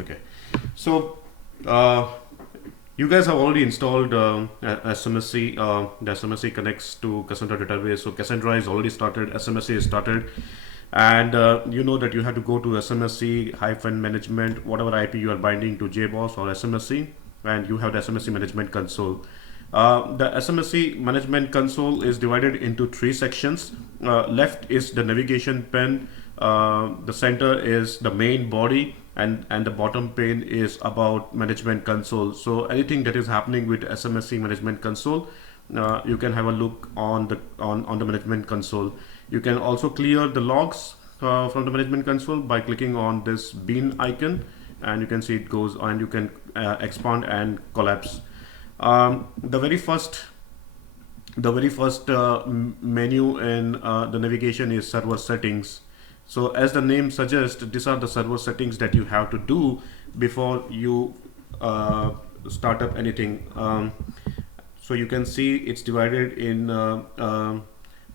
Okay, so you guys have already installed SMSC. The SMSC connects to Cassandra database. So Cassandra is already started. SMSC is started, and you know that you have to go to SMSC -management, whatever IP you are binding to JBoss or SMSC, and you have the SMSC management console. The SMSC management console is divided into three sections. Left is the navigation pane. The center is the main body, and the bottom pane is about management console. So anything that is happening with SMSC management console, you can have a look on the management console. You can also clear the logs from the management console by clicking on this bean icon, and you can see it goes, and you can expand and collapse. The very first menu in the navigation is server settings. So as the name suggests, these are the server settings that you have to do before you start up anything. So you can see it's divided in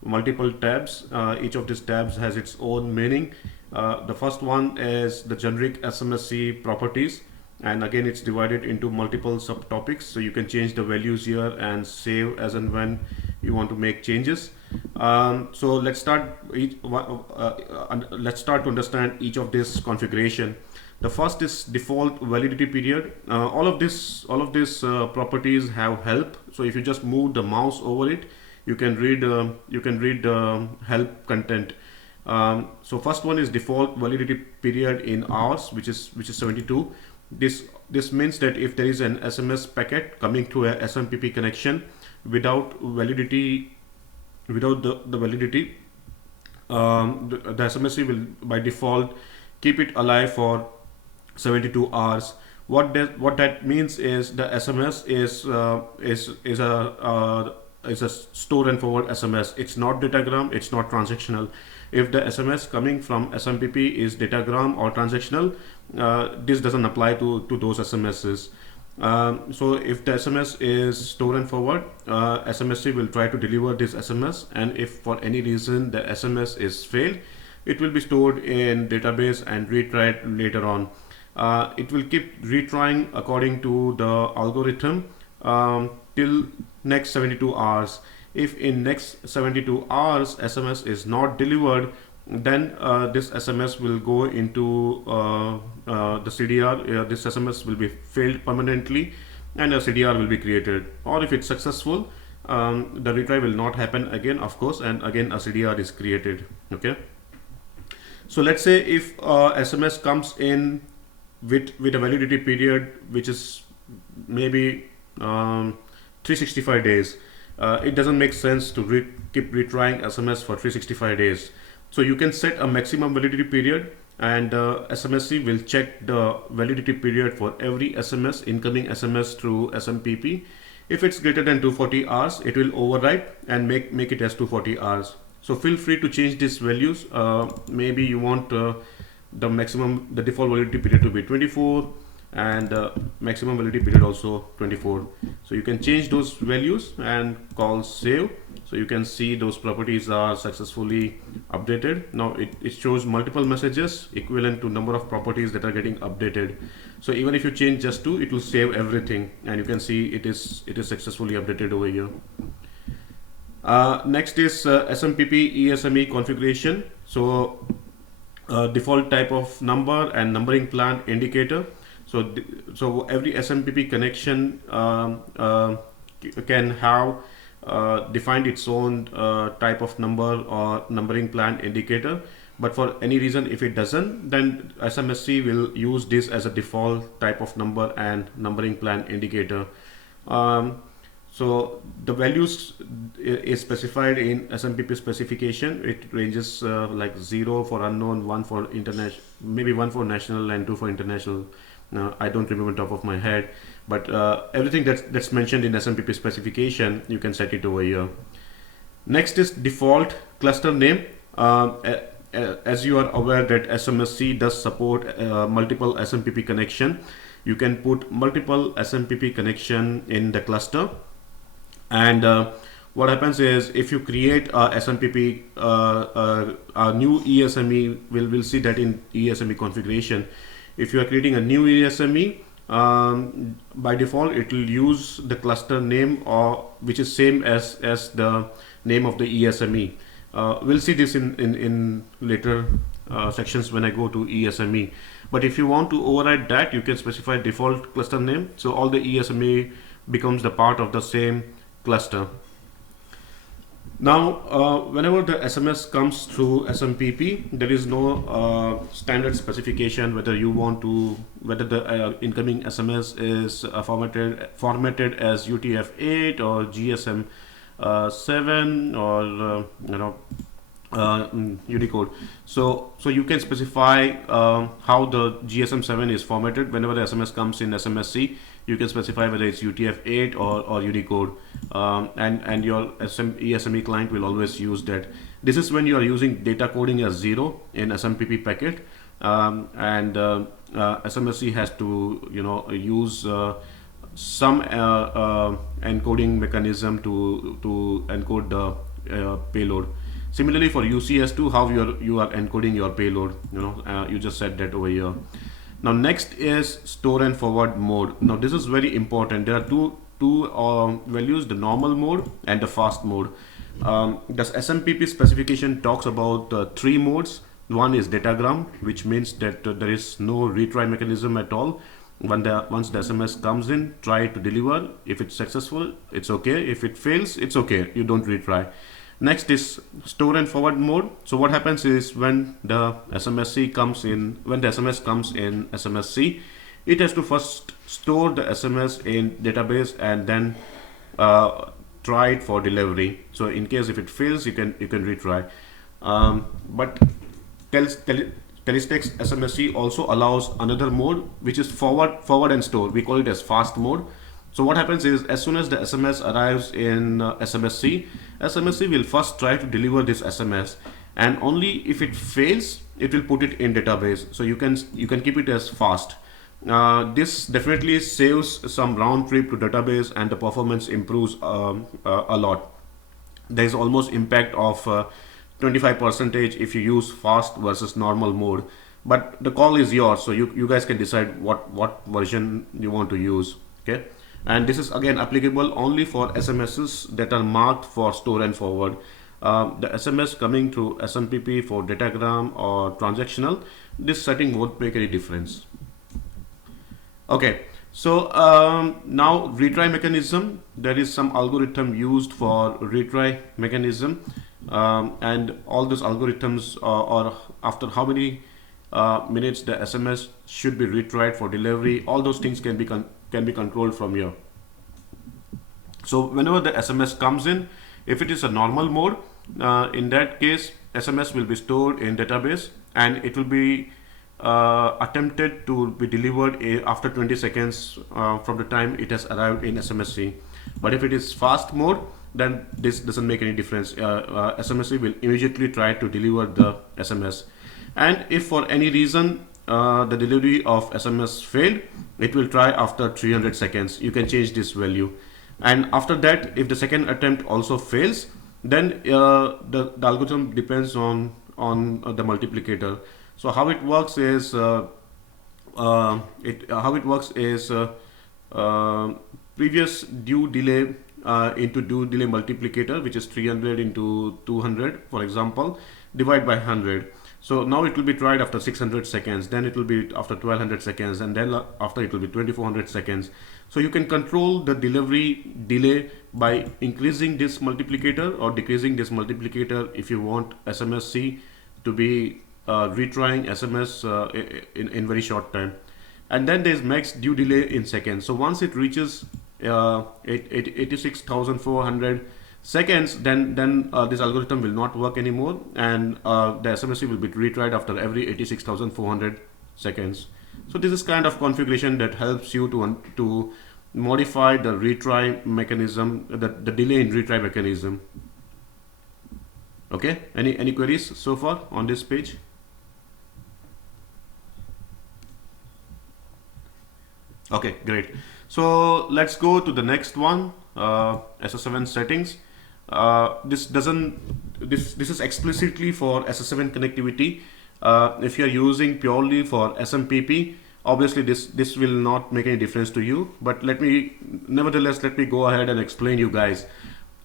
multiple tabs. Each of these tabs has its own meaning. The first one is the generic SMSC properties, and again it's divided into multiple subtopics, so you can change the values here and save as and when you want to make changes. So let's start to understand each of this configuration. The first is default validity period. All of these properties have help, so if you just move the mouse over it, you can read help content. So first one is default validity period in hours, which is 72. This means that if there is an SMS packet coming to a SMTP connection without the validity, the SMSC will by default keep it alive for 72 hours. What that means is the SMS is a store and forward SMS. It's not datagram, it's not transactional. If the SMS coming from SMTP is datagram or transactional, this doesn't apply to those SMSs. So if the SMS is store and forward, SMSC will try to deliver this SMS, and if for any reason the SMS is failed, it will be stored in database and retried later on. It will keep retrying according to the algorithm till next 72 hours. If in next 72 hours SMS is not delivered, then this SMS will go into the CDR. This SMS will be failed permanently, and a CDR will be created. Or if it's successful, the retry will not happen again, of course, and again a CDR is created. Okay. So let's say if SMS comes in with a validity period which is maybe 365 days. It doesn't make sense to keep retrying SMS for 365 days. So you can set a maximum validity period, and SMSC will check the validity period for every SMS, incoming SMS through SMTP. If it's greater than 240 hours, it will override and make it as 240 hours. So feel free to change these values. Maybe you want the default validity period to be 24, and maximum validity period also 24. So you can change those values and call save. So you can see those properties are successfully updated. Now it shows multiple messages equivalent to number of properties that are getting updated. So even if you change just two, it will save everything, and you can see it is successfully updated over here. Next is SMTP ESME configuration. So default type of number and numbering plan indicator. So every SMTP connection can have defined its own type of number or numbering plan indicator. But for any reason, if it doesn't, then SMSC will use this as a default type of number and numbering plan indicator. So the values is specified in SMTP specification. It ranges like 0 for unknown, 1 for international, maybe 1 for national and 2 for international. I don't remember top of my head, but everything that's mentioned in SMTP specification, you can set it over here. Next is default cluster name. As you are aware that SMSC does support multiple SMTP connection, you can put multiple SMTP connection in the cluster. And what happens is, if you create a SMTP, a new ESME, we'll see that in ESME configuration. If you are creating a new ESME, by default it will use the cluster name, or which is same as the name of the ESME. We'll see this in later sections when I go to ESME. But if you want to override that, you can specify default cluster name, so all the ESME becomes the part of the same cluster. Now, whenever the SMS comes through SMTP, there is no standard specification whether you want to, whether the incoming SMS is formatted as UTF-8 or GSM-7 or Unicode. So you can specify how the GSM-7 is formatted. Whenever the SMS comes in SMSC, you can specify whether it's UTF-8 or Unicode, and your ESME client will always use that. This is when you are using data coding as 0 in SMTP packet, and SMSC has to use some encoding mechanism to encode the payload. Similarly for UCS2, how you are encoding your payload, you just said that over here. Now next is store and forward mode. Now this is very important. There are two values, the normal mode and the fast mode. The SMTP specification talks about 3 modes. One is datagram, which means that there is no retry mechanism at all. Once the SMS comes in, try to deliver. If it's successful, it's okay. If it fails, it's okay. You don't retry. Next is store and forward mode. So what happens is when the SMS comes in SMSC, it has to first store the SMS in database and then try it for delivery. So in case if it fails, you can retry. But Telestax SMSC also allows another mode, which is forward and store. We call it as fast mode. So what happens is, as soon as the SMS arrives in SMSC will first try to deliver this SMS, and only if it fails, it will put it in database. So you can keep it as fast. This definitely saves some round trip to database, and the performance improves a lot. There is almost impact of 25% if you use fast versus normal mode. But the call is yours, so you guys can decide what version you want to use. Okay. And this is again applicable only for SMSs that are marked for store and forward. The SMS coming through SMTP for datagram or transactional, this setting won't make any difference. Okay, so now retry mechanism. There is some algorithm used for retry mechanism, and all those algorithms or after how many minutes the SMS should be retried for delivery, all those things can be controlled from here. So whenever the SMS comes in, if it is a normal mode, in that case SMS will be stored in database, and it will be attempted to be delivered after 20 seconds from the time it has arrived in SMSC. But if it is fast mode, then this doesn't make any difference. SMSC will immediately try to deliver the SMS, and if for any reason the delivery of SMS failed, it will try after 300 seconds. You can change this value, and after that, if the second attempt also fails, then the algorithm depends on the multiplicator. So how it works is previous due delay into due delay multiplicator, which is 300 into 200, for example, divide by 100. So now it will be tried after 600 seconds, then it will be after 1200 seconds, and then after it will be 2400 seconds. So you can control the delivery delay by increasing this multiplicator or decreasing this multiplicator if you want SMSC to be retrying SMS in very short time. And then there is max due delay in seconds. So once it reaches 86,400 seconds, then this algorithm will not work anymore, and the SMSC will be retried after every 86,400 seconds. So this is kind of configuration that helps you to modify the retry mechanism, the delay in retry mechanism. Okay, any queries so far on this page? Okay, great. So let's go to the next one, SS7 settings. This is explicitly for SS7 connectivity. If you are using purely for SMTP, Obviously this will not make any difference to you, but nevertheless let me go ahead and explain you guys.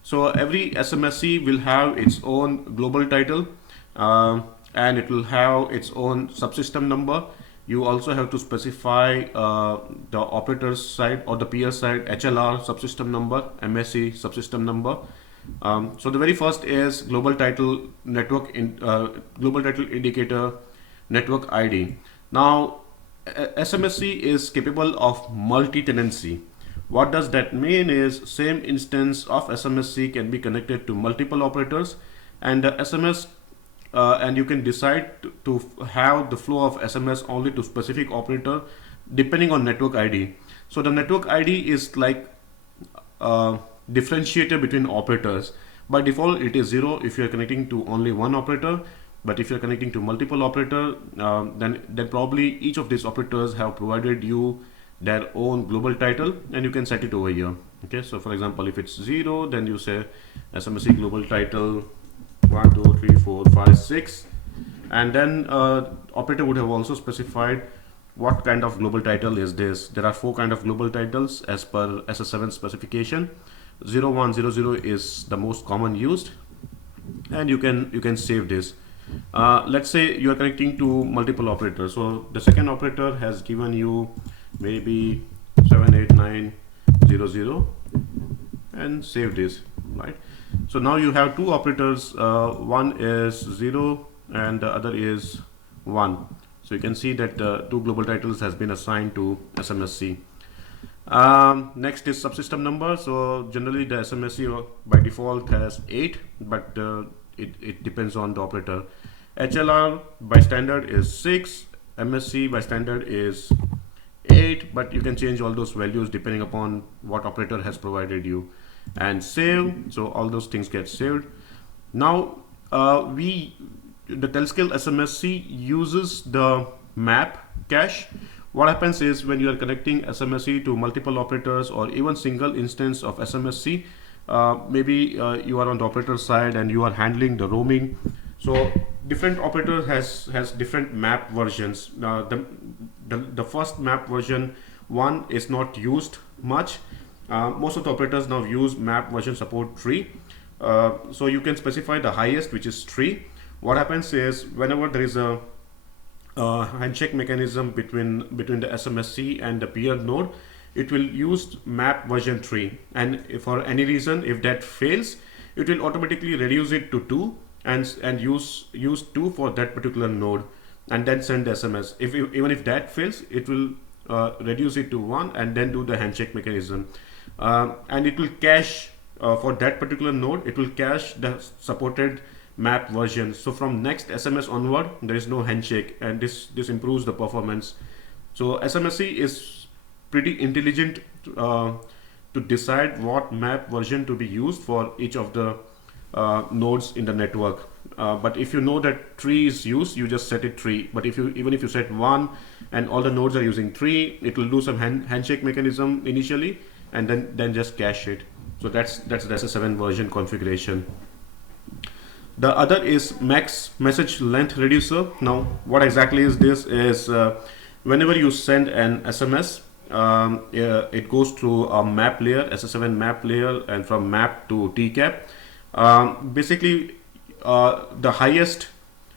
So every SMSC will have its own global title, and it will have its own subsystem number. You also have to specify the operator's side or the peer side HLR subsystem number, MSC subsystem number. So the very first is global title global title indicator network ID. Now SMSC is capable of multi-tenancy. What does that mean is same instance of SMSC can be connected to multiple operators, and the SMS and you can decide to have the flow of SMS only to specific operator depending on network ID. So the network ID is like differentiator between operators. By default it is 0 if you are connecting to only one operator, but if you're connecting to multiple operator, then probably each of these operators have provided you their own global title, and you can set it over here. Okay, so for example, if it's 0, then you say SMSC global title 1 2 3 4 5 6, and then operator would have also specified what kind of global title is this. There are 4 kind of global titles as per SS7 specification. 0100 is the most common used, and you can save this. Let's say you are connecting to multiple operators, so the second operator has given you maybe 78900, and save this, right? So now you have 2 operators, one is 0 and the other is 1. So you can see that 2 global titles has been assigned to SMSC. Next is subsystem number. So generally the SMSC by default has 8, but it depends on the operator. HLR by standard is 6, MSC by standard is 8, but you can change all those values depending upon what operator has provided you. And save, so all those things get saved. Now the TelScale SMSC uses the map cache. What happens is when you are connecting SMSC to multiple operators or even single instance of SMSC, maybe you are on the operator side and you are handling the roaming. So different operator has different map versions. The first map version 1 is not used much. Most of the operators now use map version support 3. So you can specify the highest, which is 3. What happens is whenever there is a handshake mechanism between the SMSC and the peer node, it will use map version 3, and if for any reason if that fails, it will automatically reduce it to 2 and use 2 for that particular node, and then send the SMS. Even if that fails, it will reduce it to 1 and then do the handshake mechanism, and it will cache for that particular node. It will cache the supported map version. So from next SMS onward, there is no handshake, and this improves the performance. So SMSC is pretty intelligent to decide what map version to be used for each of the nodes in the network. But if you know that 3 is used, you just set it 3. But even if you set 1 and all the nodes are using 3, it will do some handshake mechanism initially, and then just cache it. So that's the SS7 version configuration. The other is max message length reducer. Now what exactly is this is whenever you send an SMS, it goes through a map layer, SS7 map layer, and from map to TCAP. Basically the highest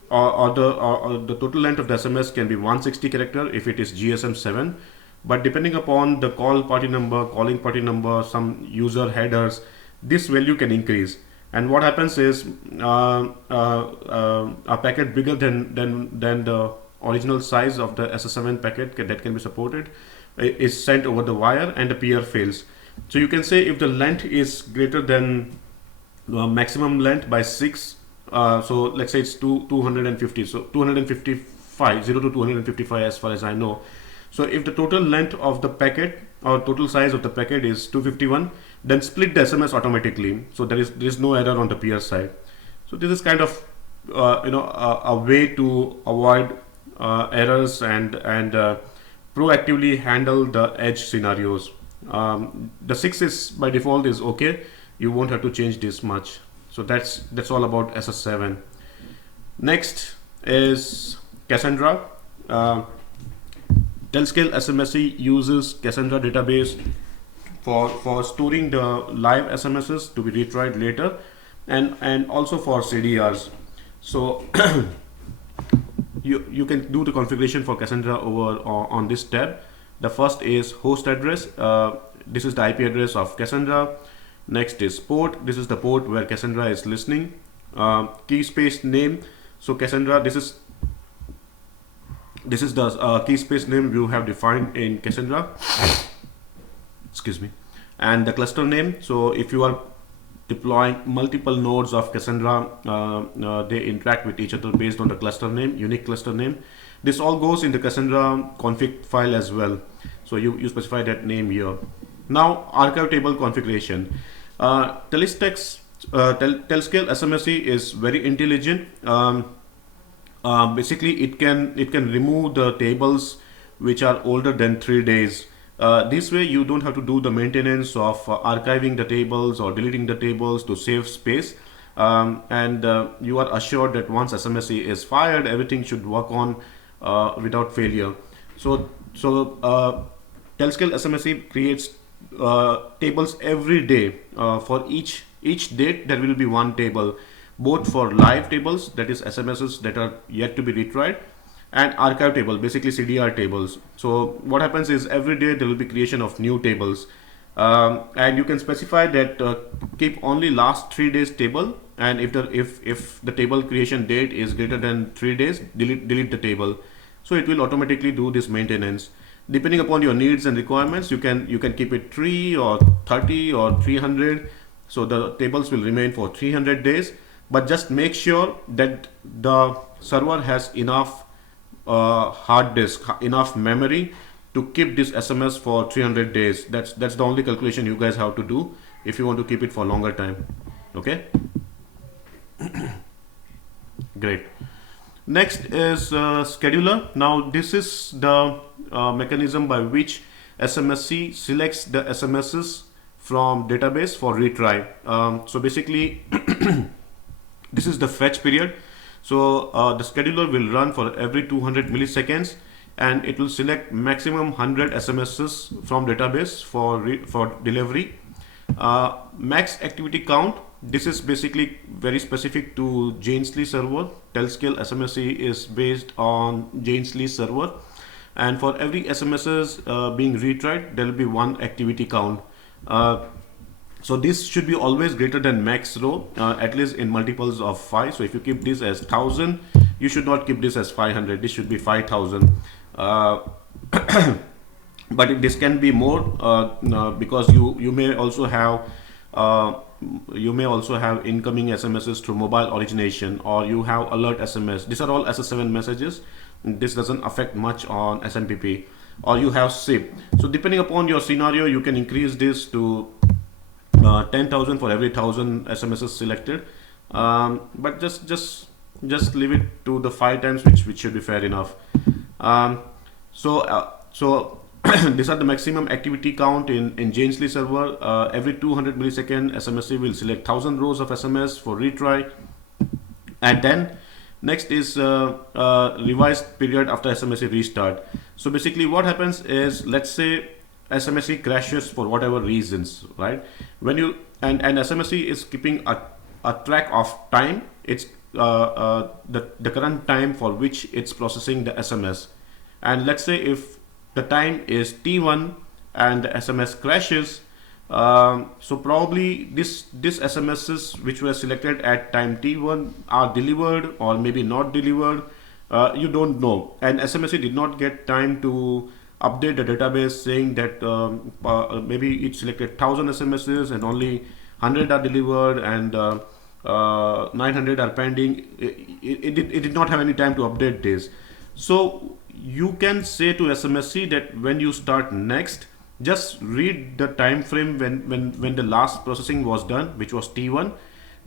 or the total length of the SMS can be 160 character if it is GSM 7, but depending upon the calling party number, some user headers, this value can increase. And what happens is a packet bigger than the original size of the SS7 packet that can be supported is sent over the wire, and the peer fails. So you can say if the length is greater than maximum length by 6, so let's say it's 250, so 255, 0 to 255 as far as I know. So if the total length of the packet or total size of the packet is 251, then split the SMS automatically, so there is no error on the peer side. So this is kind of a way to avoid errors and proactively handle the edge scenarios. The 6 is by default is okay. You won't have to change this much. So that's all about SS7. Next is Cassandra. TelScale SMSC uses Cassandra database for storing the live SMSs to be retried later, and also for CDRs. So you can do the configuration for Cassandra over on this tab. The first is host address. This is the IP address of Cassandra. Next is port. This is the port where Cassandra is listening. Key space name. So Cassandra, this is the key space name you have defined in Cassandra. Excuse me. And the cluster name. So if you are deploying multiple nodes of Cassandra, they interact with each other based on the cluster name, unique cluster name. This all goes in the Cassandra config file as well. So you specify that name here. Now archive table configuration. Telestax, TelScale SMSC is very intelligent. Basically, it can remove the tables which are older than 3 days. This way you don't have to do the maintenance of archiving the tables or deleting the tables to save space, and you are assured that once SMSC is fired, everything should work on without failure. So TelScale SMSC creates tables every day. For each date there will be one table, both for live tables, that is SMSs that are yet to be retried, and archive table, basically CDR tables. So what happens is every day there will be creation of new tables, and you can specify that keep only last 3 days table, and if the table creation date is greater than 3 days, delete the table. So it will automatically do this maintenance. Depending upon your needs and requirements, you can keep it 3 or 30 or 300. So the tables will remain for 300 days, but just make sure that the server has enough hard disk, enough memory to keep this SMS for 300 days. That's the only calculation you guys have to do if you want to keep it for longer time. Okay. Great. Next is scheduler. Now this is the mechanism by which SMSC selects the SMSs from database for retry. So basically this is the fetch period. So the scheduler will run for every 200 milliseconds, and it will select maximum 100 SMSs from database for delivery. Max activity count. This is basically very specific to Janesley server. TelScale SMSC is based on Janesley server, and for every SMSs being retried, there will be one activity count. So this should be always greater than max row, at least in multiples of 5. So if you keep this as 1000, you should not keep this as 500. This should be 5000. But this can be more because you may also have incoming SMSs through mobile origination, or you have alert SMS. These are all SS7 messages. This doesn't affect much on SMTP. Or you have SIP. So depending upon your scenario, you can increase this to 10,000 for every 1000 SMSs selected, but just leave it to the 5 times, which should be fair enough. So these are the maximum activity count in Janesley server. Every 200 millisecond SMSC will select 1000 rows of SMS for retry, and then next is revised period after SMSC restart. So basically what happens is, let's say SMSC crashes for whatever reasons, right? When you and SMSC is keeping a track of time. It's the current time for which it's processing the SMS, and let's say if the time is T1 and the SMS crashes, so probably this SMSs which were selected at time T1 are delivered or maybe not delivered. You don't know, and SMSC did not get time to update the database saying that maybe it selected 1000 SMSs and only 100 are delivered and 900 are pending. It did not have any time to update this. So you can say to SMSC that when you start next, just read the time frame when the last processing was done, which was T1.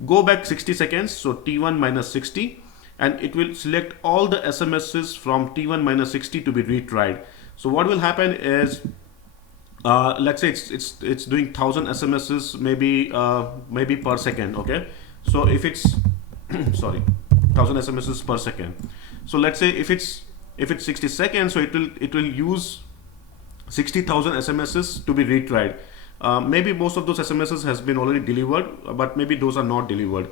Go back 60 seconds, so T1 minus 60, and it will select all the SMSs from T1 minus 60 to be retried. So what will happen is, let's say it's doing 1000 SMSs maybe per second. Okay, so if it's sorry, 1000 SMSs per second. So let's say if it's If it's 60 seconds, so it will use 60,000 SMSs to be retried. Maybe most of those SMSs has been already delivered, but maybe those are not delivered.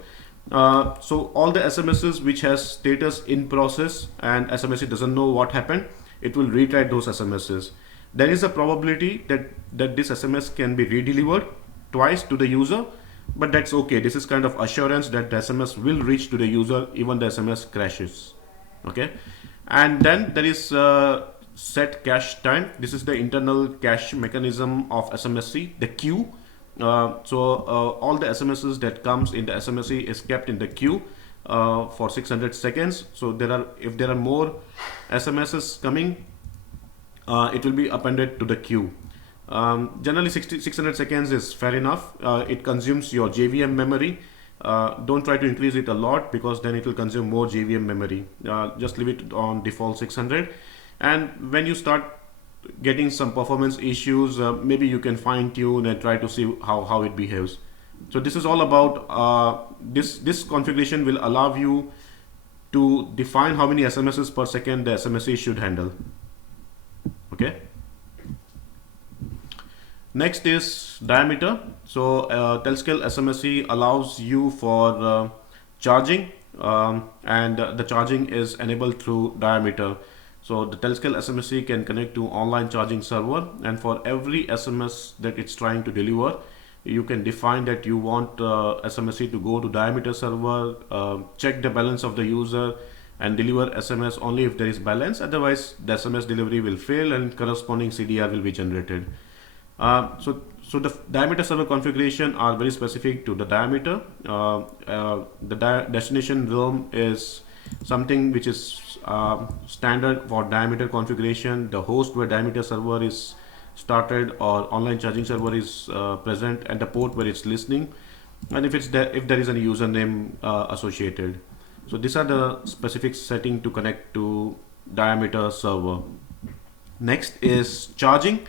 So all the SMSs which has status in process and SMSC doesn't know what happened, it will retry those SMSs. There is a probability that this SMS can be redelivered twice to the user, but that's okay. This is kind of assurance that the SMS will reach to the user even the SMS crashes. Okay, and then there is set cache time. This is the internal cache mechanism of SMSC, the queue. All the SMSs that comes in the SMSC is kept in the queue for 600 seconds. So if there are more SMSs coming, it will be appended to the queue. Generally 600 seconds is fair enough. It consumes your JVM memory. Don't try to increase it a lot because then it will consume more JVM memory. Just leave it on default 600. And when you start getting some performance issues, maybe you can fine tune and try to see how it behaves. So this is all about this configuration will allow you to define how many SMSs per second the SMSC should handle. Okay. Next is diameter. So TelScale SMSC allows you for charging, and the charging is enabled through diameter. So the TelScale SMSC can connect to online charging server, and for every SMS that it's trying to deliver, you can define that you want SMSC to go to diameter server, check the balance of the user, and deliver SMS only if there is balance. Otherwise, the SMS delivery will fail and corresponding CDR will be generated. So the diameter server configuration are very specific to the diameter. The destination realm is something which is standard for diameter configuration. The host where diameter server is started or online charging server is present, and the port where it's listening, and if there is any username associated. So these are the specific setting to connect to diameter server. Next is charging.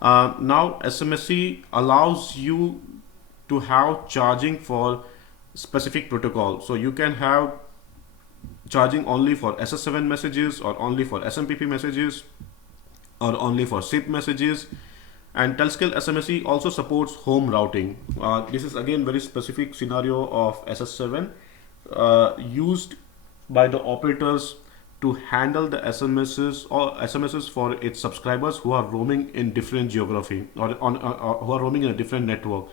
Now SMSC allows you to have charging for specific protocol. So you can have charging only for SS7 messages, or only for SMTP messages, or only for SIP messages. And TelScale SMSC also supports home routing. This is again very specific scenario of SS7 used by the operators to handle the SMSs for its subscribers who are roaming in different geography, or who are roaming in a different network.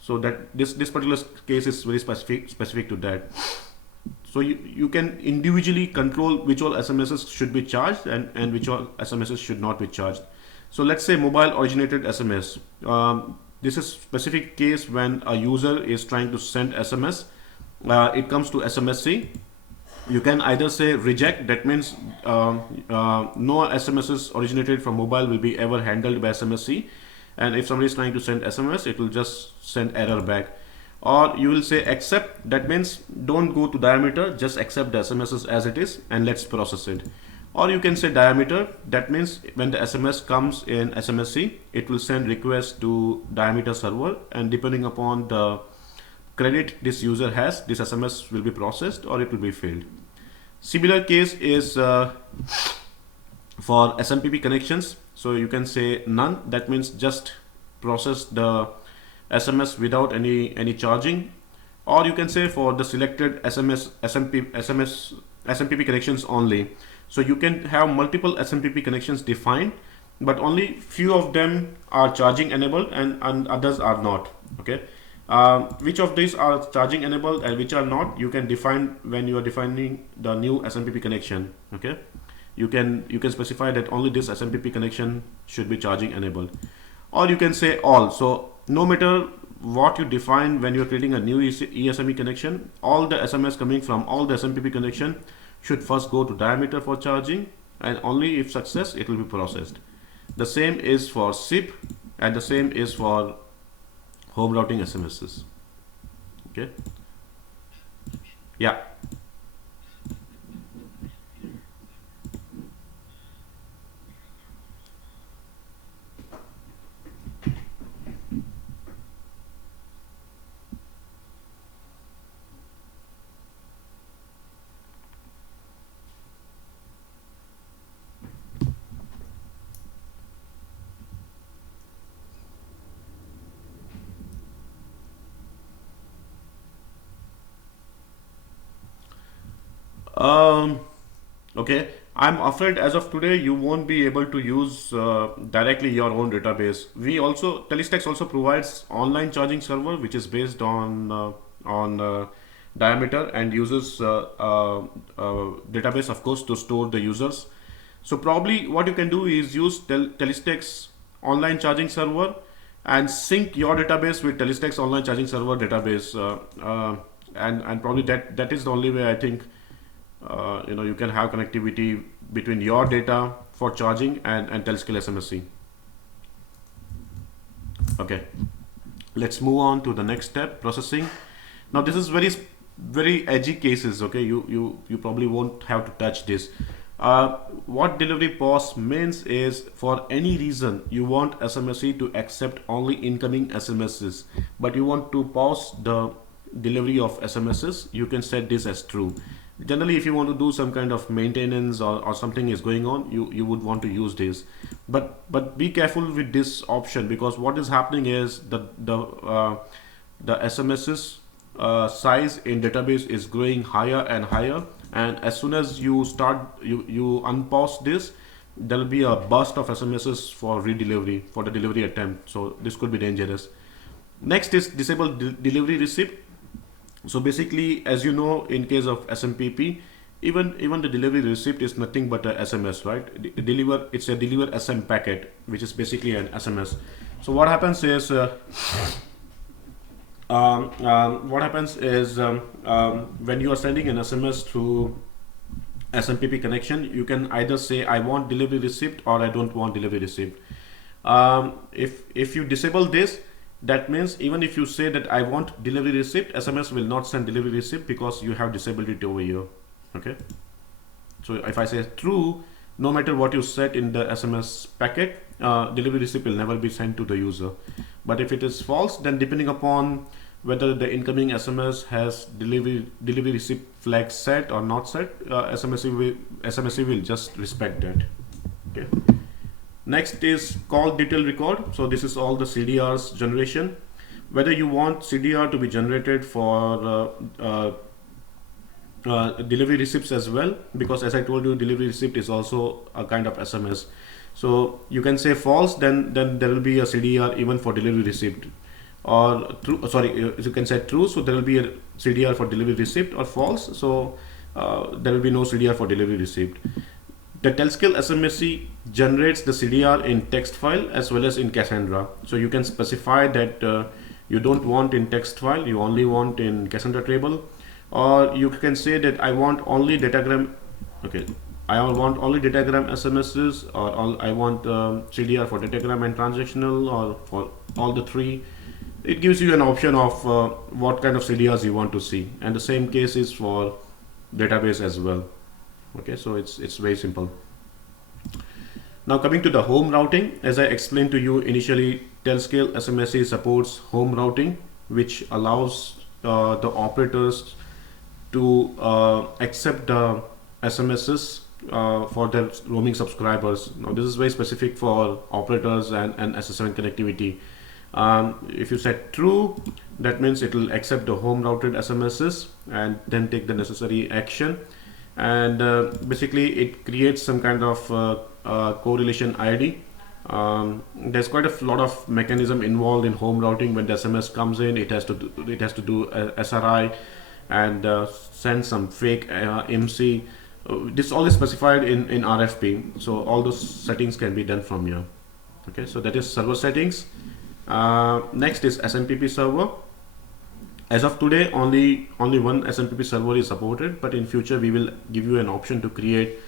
So that this particular case is very specific to that. So you can individually control which all SMSs should be charged and which all SMSs should not be charged. So let's say mobile originated SMS. This is specific case when a user is trying to send SMS. It comes to SMSC. You can either say reject, that means no SMSs originated from mobile will be ever handled by SMSC, and if somebody is trying to send SMS, it will just send error back. Or you will say accept, that means don't go to diameter, just accept the SMSs as it is and let's process it. Or you can say diameter, that means when the SMS comes in SMSC, it will send request to diameter server, and depending upon the credit this user has, this SMS will be processed or it will be failed. Similar case is for SMTP connections. So you can say none, that means just process the SMS without any charging. Or you can say for the selected SMTP connections only. So you can have multiple SMTP connections defined, but only few of them are charging enabled and others are not. Okay. Which of these are charging enabled and which are not, you can define when you are defining the new SMTP connection. Okay, you can specify that only this SMTP connection should be charging enabled, or you can say all. So no matter what you define when you are creating a new ESME connection, all the SMS coming from all the SMTP connection should first go to diameter for charging, and only if success it will be processed. The same is for SIP, and the same is for home routing SMSs. Okay. Yeah. Um, okay, I'm afraid as of today you won't be able to use directly your own database. Telestax also provides online charging server which is based on diameter and uses database of course to store the users. So probably what you can do is use Telestax online charging server and sync your database with Telestax online charging server database, and probably that is the only way I think you can have connectivity between your data for charging and TelScale SMSC. Okay, let's move on to the next step, processing. Now this is very edgy cases. Okay, you probably won't have to touch this. What delivery pause means is for any reason you want SMSC to accept only incoming SMSs, but you want to pause the delivery of SMSs, you can set this as true. Generally, if you want to do some kind of maintenance or something is going on, you would want to use this. But be careful with this option, because what is happening is the SMSs size in database is growing higher and higher, and as soon as you unpause this, there will be a burst of SMSs for redelivery for the delivery attempt. So this could be dangerous. Next is disable delivery receipt. So basically, as you know, in case of SMPP, even the delivery receipt is nothing but a SMS, right? It's a deliver SM packet, which is basically an SMS. So what happens is when you are sending an SMS through SMPP connection, you can either say I want delivery receipt or I don't want delivery receipt. If you disable this, that means even if you say that I want delivery receipt, SMS will not send delivery receipt because you have disabled it over here. Okay. So if I say true, no matter what you set in the SMS packet, delivery receipt will never be sent to the user. But if it is false, then depending upon whether the incoming SMS has delivery receipt flag set or not set, SMSC will just respect that. Okay. Next is call detail record. So this is all the CDR's generation. Whether you want CDR to be generated for delivery receipts as well, because as I told you, delivery receipt is also a kind of SMS. So you can say false, then there will be a CDR even for delivery receipt, or true. Sorry, you can say true. So there will be a CDR for delivery receipt, or false. So there will be no CDR for delivery receipt. The TelScale SMSC generates the CDR in text file as well as in Cassandra. So you can specify that you don't want in text file, you only want in Cassandra table, or you can say that I want only datagram. Okay, I want only datagram SMSs, or I want CDR for datagram and transactional, or for all the three. It gives you an option of what kind of CDRs you want to see, and the same case is for database as well. Okay, so it's very simple. Now coming to the home routing, as I explained to you initially, TelScale SMSC supports home routing, which allows the operators to accept the SMSs for their roaming subscribers. Now this is very specific for operators and SS7 connectivity. If you set true, that means it will accept the home routed SMSs and then take the necessary action. And basically it creates some kind of correlation ID. There's quite a lot of mechanism involved in home routing. When the SMS comes in, it has to do SRI and send some fake MC. This all is specified in RFP, so all those settings can be done from here. Okay, so that is server settings. Next is SMTP server. As of today, only one SMTP server is supported, but in future we will give you an option to create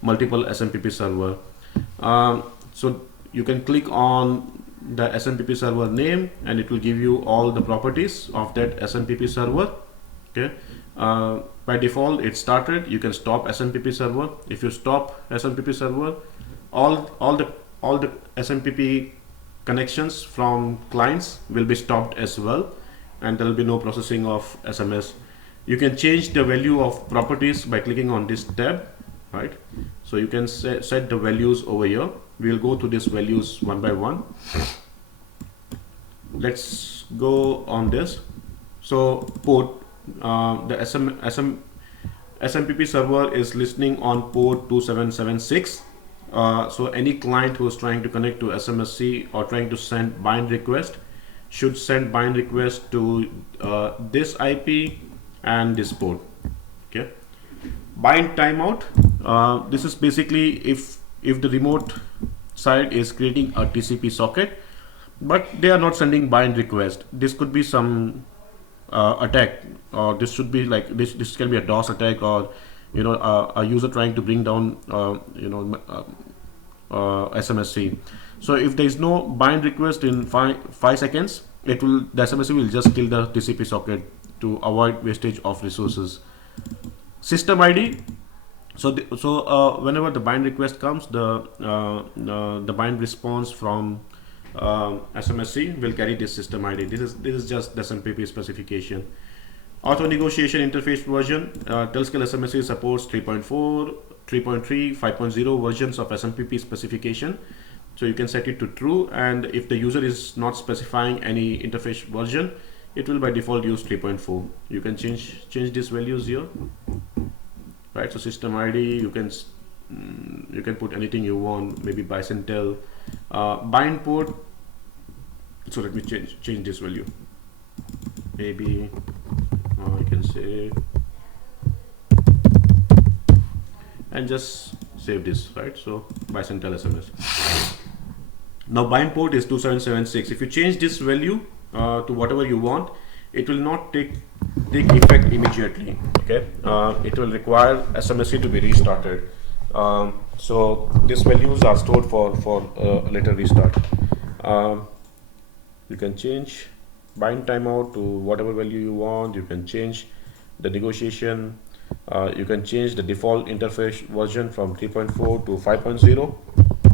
multiple SMTP server. So you can click on the SMTP server name and it will give you all the properties of that SMTP server. Okay. By default it started. You can stop SMTP server. If you stop SMTP server, all the SMTP connections from clients will be stopped as well, and there will be no processing of SMS. You can change the value of properties by clicking on this tab, right? So you can set the values over here. We will go to these values one by one. Let's go on this. So port, the SMTP server is listening on port 2776. So any client who is trying to connect to SMSC or trying to send bind request should send bind request to this IP and this port. Okay. Bind timeout. This is basically if the remote side is creating a TCP socket, but they are not sending bind request. This could be some attack, or this should be like this can be a DOS attack, or a user trying to bring down SMSC. So if there is no bind request in 5 seconds, the SMSC will just kill the TCP socket to avoid wastage of resources. System ID. So whenever the bind request comes, the bind response from SMSC will carry this system ID. This is just the SMTP specification. Auto negotiation interface version. TelScale SMSC supports 3.4, 3.3, 5.0 versions of SMTP specification. So you can set it to true, and if the user is not specifying any interface version, it will by default use 3.4. You can change these values here, right? So system ID, you can put anything you want, maybe bicentel. Bind port, so let me change this value. Maybe I can say, and just save this, right? So bicentel SMS. Now bind port is 2776. If you change this value to whatever you want, it will not take effect immediately. Okay, it will require SMSC to be restarted. So these values are stored for later restart. You can change bind timeout to whatever value you want. You can change the negotiation. You can change the default interface version from 3.4 to 5.0,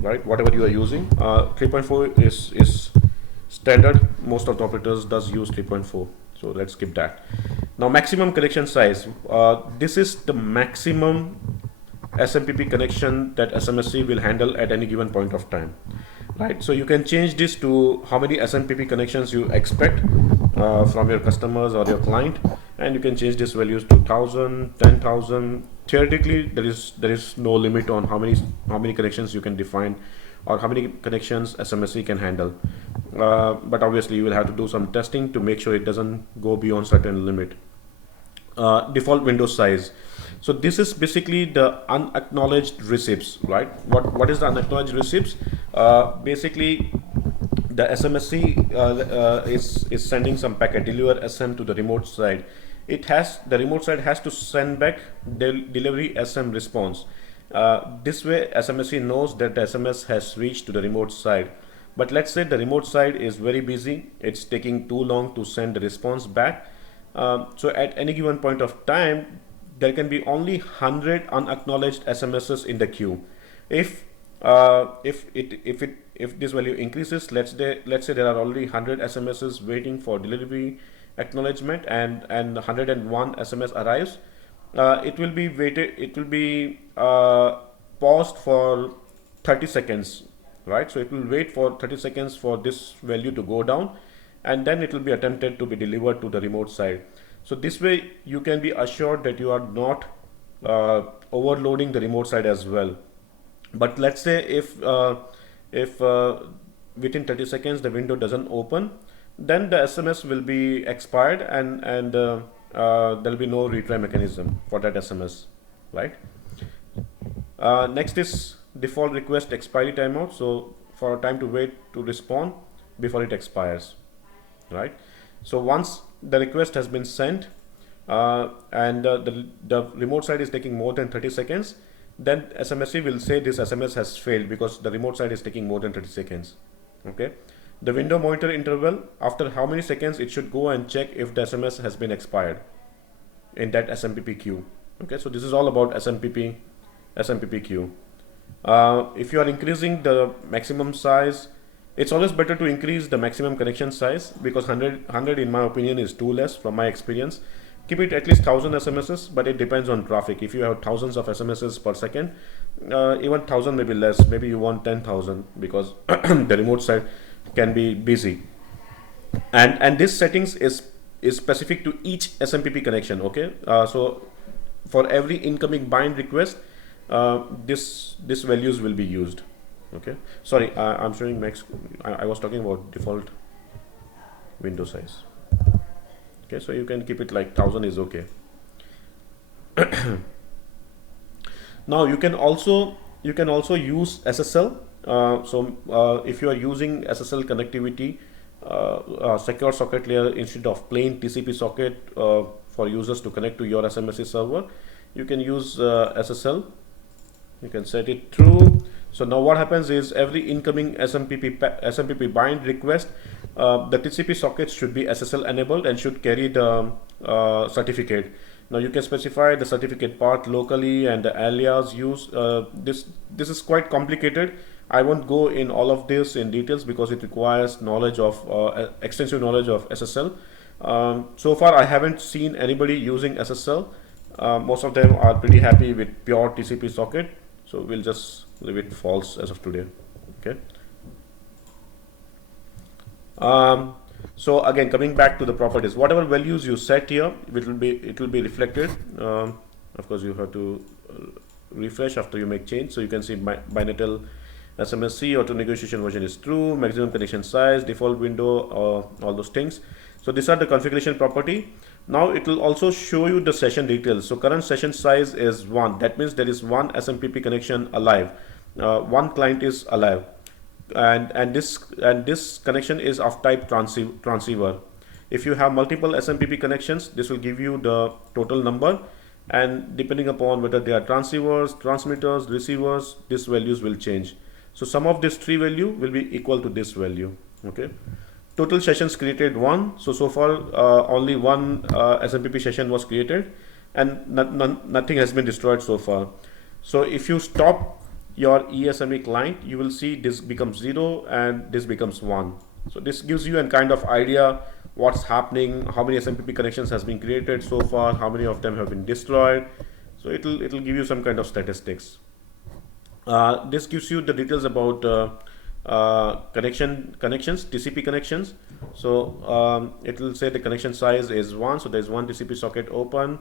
right? Whatever you are using. 3.4 is standard. Most of the operators does use 3.4. So let's skip that. Now maximum connection size. This is the maximum SMTP connection that SMSC will handle at any given point of time, right? So you can change this to how many SMTP connections you expect from your customers or your client, and you can change these values to 1,000, 10,000. Theoretically, there is no limit on how many connections you can define or how many connections SMSC can handle. But obviously, you will have to do some testing to make sure it doesn't go beyond certain limit. Default window size. So this is basically the unacknowledged receipts, right? What is the unacknowledged receipts? Basically, the SMSC is sending some packet, deliver SM to the remote side. The remote side has to send back delivery SM response. This way, SMSC knows that the SMS has reached to the remote side. But let's say the remote side is very busy. It's taking too long to send the response back. So at any given point of time, there can be only 100 unacknowledged SMSs in the queue. If this value increases, let's say there are already 100 SMSs waiting for delivery acknowledgement, and 101 SMS arrives, it will be waited. It will be paused for 30 seconds, right? So it will wait for 30 seconds for this value to go down, and then it will be attempted to be delivered to the remote side. So this way you can be assured that you are not overloading the remote side as well. But let's say if within 30 seconds the window doesn't open, then the SMS will be expired, and there will be no retry mechanism for that SMS, right? Next is default request expiry timeout. So for time to wait to respond before it expires, right? So once the request has been sent and the remote side is taking more than 30 seconds, then SMSC will say this SMS has failed because the remote side is taking more than 30 seconds. Okay. The window monitor interval, after how many seconds it should go and check if the SMS has been expired in that SMTP queue. Okay, so this is all about SMTP queue. If you are increasing the maximum size, it's always better to increase the maximum connection size, because 100 in my opinion is too less from my experience. Keep it at least 1,000 SMSs, but it depends on traffic. If you have thousands of SMSs per second, even 1,000 may be less. Maybe you want 10,000 because the remote side can be busy. And this settings is specific to each SMTP connection. Okay, so for every incoming bind request, this values will be used. Okay, sorry, I'm showing max. I was talking about default window size. Okay, so you can keep it like 1000 is okay. Now you can also use SSL. If you are using SSL connectivity, secure socket layer instead of plain TCP socket for users to connect to your SMSC server, you can use SSL. You can set it true. So now what happens is every incoming SMTP bind request, the TCP sockets should be SSL enabled and should carry the certificate. Now you can specify the certificate path locally and the alias used. This is quite complicated. I won't go in all of this in details because it requires knowledge of extensive knowledge of SSL. So far I haven't seen anybody using SSL. Most of them are pretty happy with pure TCP socket, so we'll just leave it false as of today. Okay. So again, coming back to the properties, whatever values you set here, it will be reflected. Of course, you have to refresh after you make change. So you can see binatal SMSC auto negotiation version is true, maximum connection size, default window, all those things. So these are the configuration property. Now it will also show you the session details. So current session size is 1. That means there is one SMTP connection alive. One client is alive, and this connection is of type transceiver. If you have multiple SMTP connections, this will give you the total number, and depending upon whether they are transceivers, transmitters, receivers, these values will change. So sum of this 3 value will be equal to this value. Okay. Total sessions created 1. So far only one SMTP session was created, and nothing has been destroyed so far. So if you stop your ESME client, you will see this becomes 0 and this becomes 1. So this gives you a kind of idea what's happening, how many SMTP connections has been created so far, how many of them have been destroyed. So it'll give you some kind of statistics. This gives you the details about connections, TCP connections. So it will say the connection size is 1, so there's one TCP socket open,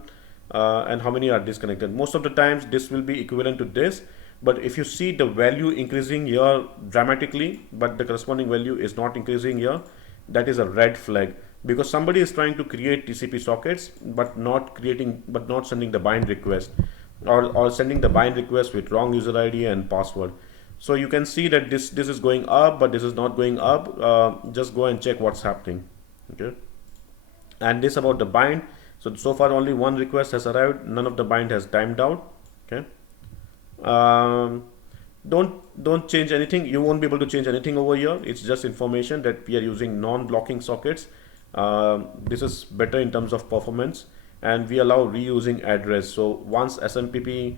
and how many are disconnected. Most of the times this will be equivalent to this, but if you see the value increasing here dramatically, but the corresponding value is not increasing here, that is a red flag, because somebody is trying to create TCP sockets but not sending the bind request, or sending the bind request with wrong user ID and password. So you can see that this is going up, but this is not going up. Just go and check what's happening. Okay. And this about the bind. So far only one request has arrived. None of the bind has timed out. Okay. Don't change anything. You won't be able to change anything over here. It's just information that we are using non-blocking sockets. This is better in terms of performance, and we allow reusing address. So once SMTP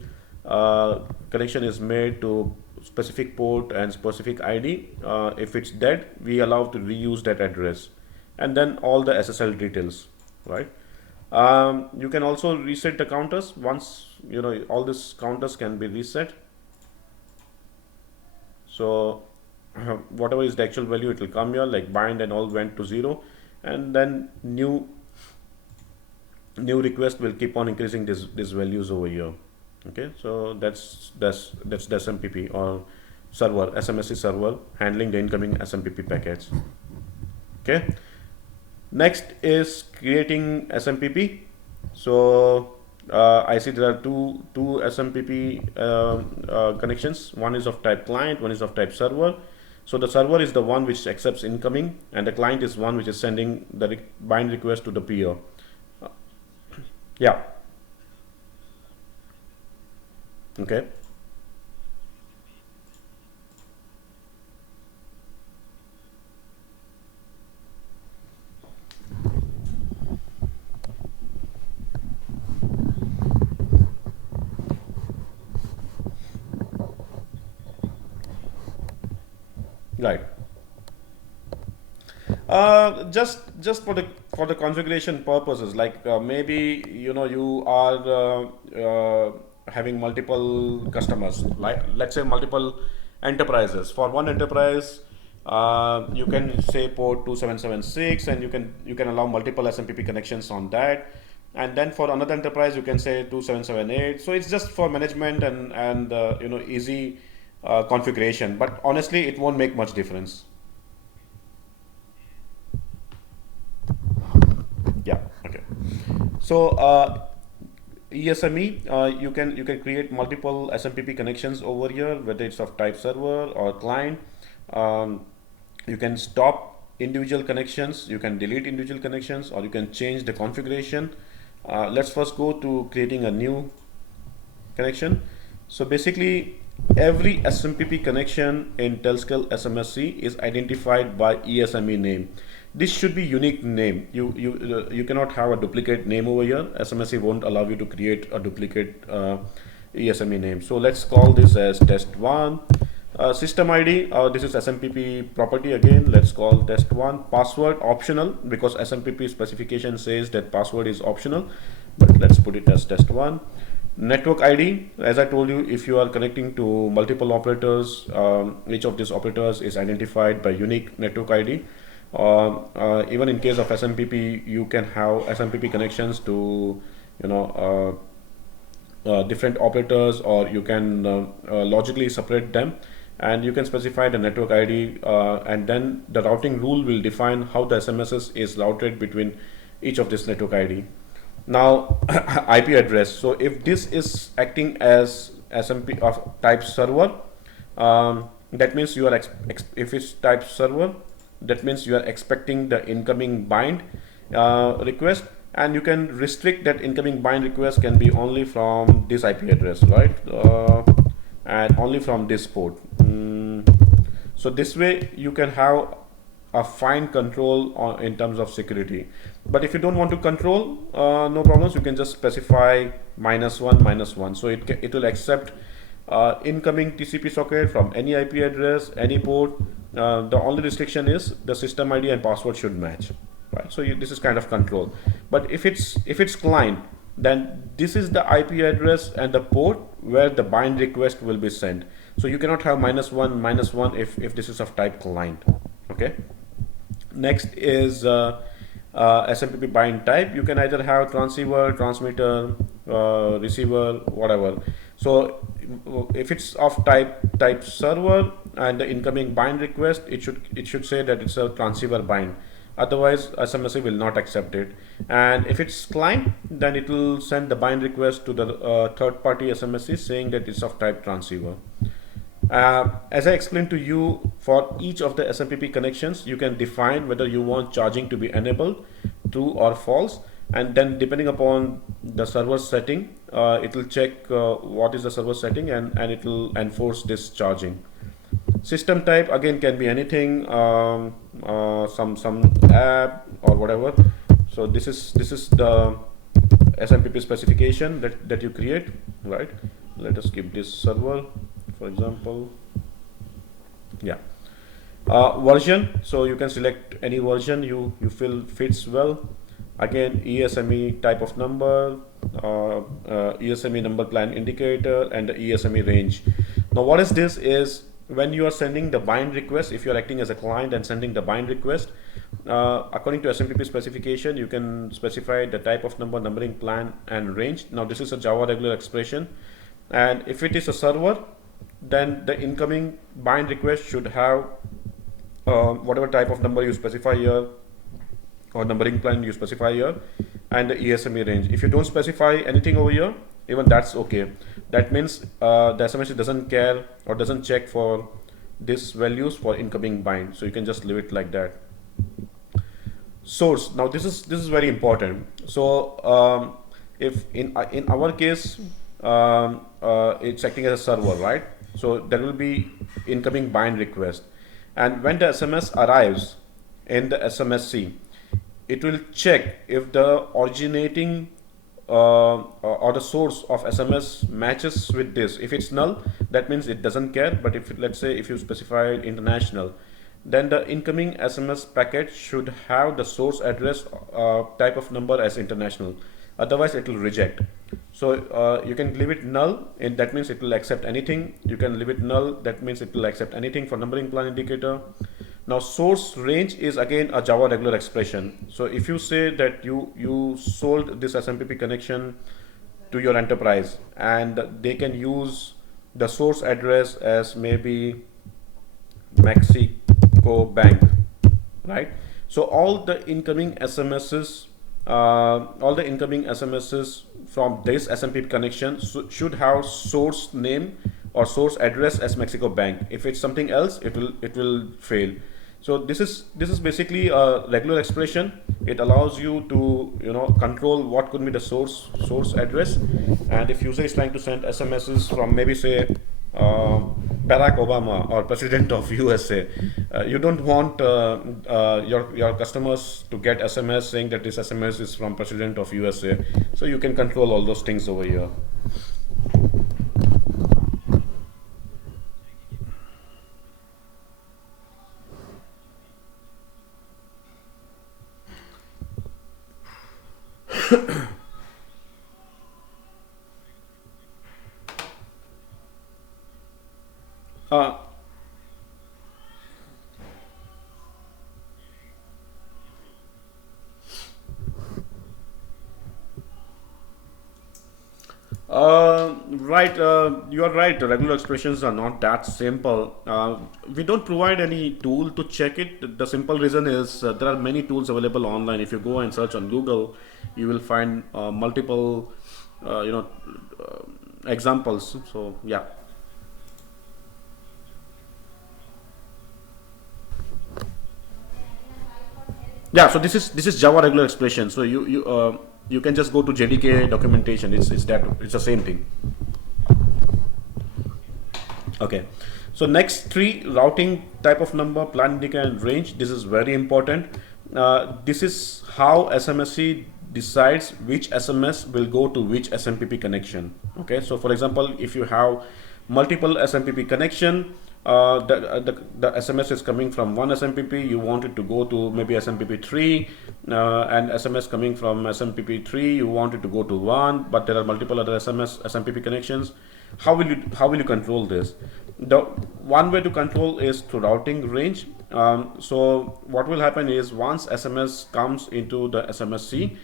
connection is made to specific port and specific ID, if it's dead, we allow to reuse that address, and then all the SSL details, right? You can also reset the counters. Once all these counters can be reset. So whatever is the actual value, it will come here, like bind and all went to 0, and then new request will keep on increasing these values over here. Okay, so that's the SMTP or server, SMSC server, handling the incoming SMTP packets. Okay, next is creating SMTP. So I see there are two SMTP connections. One is of type client, one is of type server. So the server is the one which accepts incoming, and the client is one which is sending the bind request to the peer. Yeah. Okay. Right. Just for the configuration purposes, like maybe you are having multiple customers, like let's say multiple enterprises. For one enterprise, you can say port 2776, and you can allow multiple SMTP connections on that, and then for another enterprise you can say 2778. So it's just for management and easy configuration, but honestly it won't make much difference. Yeah, okay. So ESME, you can create multiple SMTP connections over here, whether it's of type server or client. Um, you can stop individual connections, you can delete individual connections, or you can change the configuration. Let's first go to creating a new connection. So basically, every SMTP connection in TelScale SMSC is identified by ESME name. This should be unique name. You cannot have a duplicate name over here. SMSC won't allow you to create a duplicate ESME name. So let's call this as test1. System ID, this is SMTP property again. Let's call test1. Password optional, because SMTP specification says that password is optional, but let's put it as test1. Network ID, as I told you, if you are connecting to multiple operators, each of these operators is identified by unique network ID. Even in case of SMTP, you can have SMTP connections to different operators, or you can logically separate them, and you can specify the network ID, and then the routing rule will define how the SMSs is routed between each of this network ID. Now IP address. So if this is acting as SMP of type server, that means you are if it's type server, that means you are expecting the incoming bind request, and you can restrict that incoming bind request can be only from this IP address, right? And only from this port. So this way you can have a fine control in terms of security. But if you don't want to control, no problems, you can just specify -1 so it will accept incoming TCP socket from any IP address, any port. The only restriction is the system ID and password should match, right? So this is kind of control. But if it's client, then this is the IP address and the port where the bind request will be sent. So you cannot have -1 if this is of type client. Okay. Next is SMTP bind type. You can either have transceiver, transmitter, receiver, whatever. So if it's of type server and the incoming bind request, it should say that it's a transceiver bind. Otherwise, SMSC will not accept it. And if it's client, then it will send the bind request to the third-party SMSC saying that it's of type transceiver. As I explained to you, for each of the SMTP connections, you can define whether you want charging to be enabled, true or false, and then depending upon the server setting, it will check what is the server setting, and it will enforce this charging. System type again can be anything, some app or whatever. So this is the SMTP specification that you create, right? Let us keep this server, for example. Yeah. Version, so you can select any version you feel fits well. Again, ESME type of number, ESME number client indicator, and the ESME range. Now what is this is, when you are sending the bind request, if you are acting as a client and sending the bind request, according to SMTP specification, you can specify the type of number, numbering plan, and range. Now this is a Java regular expression, and if it is a server, then the incoming bind request should have whatever type of number you specify here, or numbering plan you specify here, and the ESME range. If you don't specify anything over here, even that's okay. That means the SMSC doesn't care or doesn't check for these values for incoming bind, so you can just leave it like that. Source. Now this is very important. So if in our case it's acting as a server, right? So there will be incoming bind request, and when the SMS arrives in the SMSC, it will check if the originating or the source of SMS matches with this. If it's null, that means it doesn't care. But if, let's say, if you specify international, then the incoming SMS packet should have the source address type of number as international. Otherwise, it will reject. So you can leave it null, and that means it will accept anything. You can leave it null, that means it will accept anything for numbering plan indicator. Now source range is again a Java regular expression. So if you say that you sold this SMTP connection to your enterprise and they can use the source address as maybe Mexico Bank, right? So all the incoming SMSs, from this SMTP connection should have source name or source address as Mexico Bank. If it's something else, it will fail. So this is basically a regular expression. It allows you to control what could be the source address, and if user is trying to send SMSs from maybe say Barack Obama or President of USA, you don't want your customers to get SMS saying that this SMS is from President of USA. So you can control all those things over here. Uh, right, you are right. The regular expressions are not that simple. We don't provide any tool to check it. The simple reason is there are many tools available online. If you go and search on Google, you will find multiple, examples. So yeah. Yeah, so this is Java regular expression. So you can just go to JDK documentation. It's the same thing. Okay. So next three, routing type of number, plan indicator, and range. This is very important. This is how SMSC decides which SMS will go to which SMTP connection. Okay. So for example, if you have multiple SMTP connection, the SMS is coming from one SMTP, you want it to go to maybe SMTP3, and SMS coming from SMTP3, you want it to go to one, but there are multiple other SMTP connections. How will you control this? The one way to control is through routing range. So what will happen is once SMS comes into the SMSC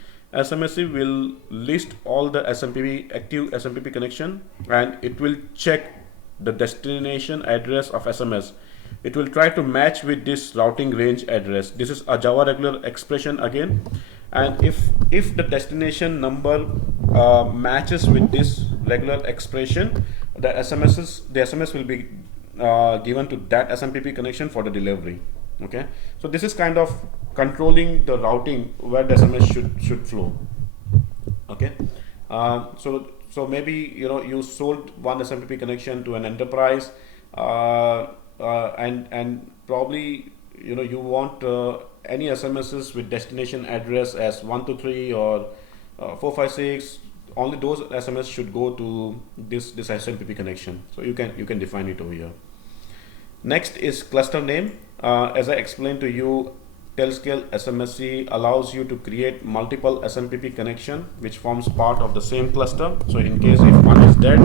will list all the active SMTP connection, and it will check the destination address of SMS. It will try to match with this routing range address. This is a Java regular expression again, and if the destination number matches with this regular expression, the SMS will be given to that SMTP connection for the delivery. Okay, so this is kind of controlling the routing where the SMS should flow. Okay, so maybe you sold one SMTP connection to an enterprise, and probably you want any SMSs with destination address as 123 or 456. Only those SMS should go to this SMTP connection. So you can define it over here. Next is cluster name. As I explained to you, TelScale SMSC allows you to create multiple SMTP connection which forms part of the same cluster. So in case if one is dead,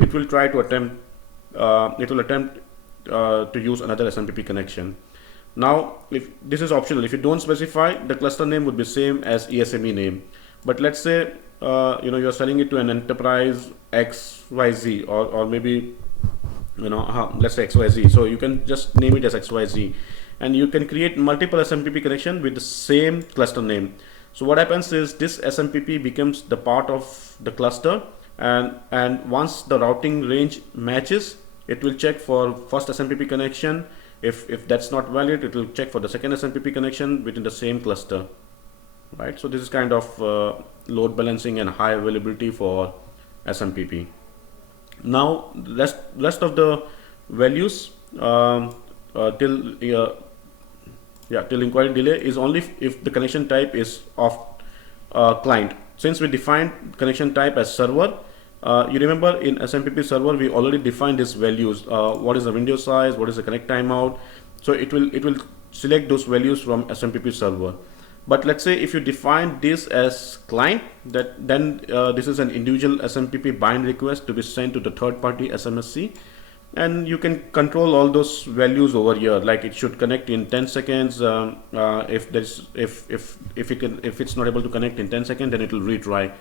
it will try to attempt to use another SMTP connection. Now, if this is optional, if you don't specify, the cluster name would be same as ESME name. But let's say you're selling it to an enterprise XYZ, or maybe let's say XYZ. So you can just name it as XYZ. And you can create multiple SMTP connection with the same cluster name. So what happens is this SMTP becomes the part of the cluster, and once the routing range matches, it will check for first SMTP connection. If that's not valid, it will check for the second SMTP connection within the same cluster. Right. So this is kind of load balancing and high availability for SMTP. Now rest of the values till inquiry delay is only if the connection type is of client. Since we defined connection type as server, you remember in SMTP server we already defined these values. What is the window size? What is the connect timeout? So it will select those values from SMTP server. But let's say if you define this as client, then this is an individual SMTP bind request to be sent to the third party SMSC. and you can control all those values over here, like it should connect in 10 seconds. If there's if it's not able to connect in 10 seconds, then it will retry.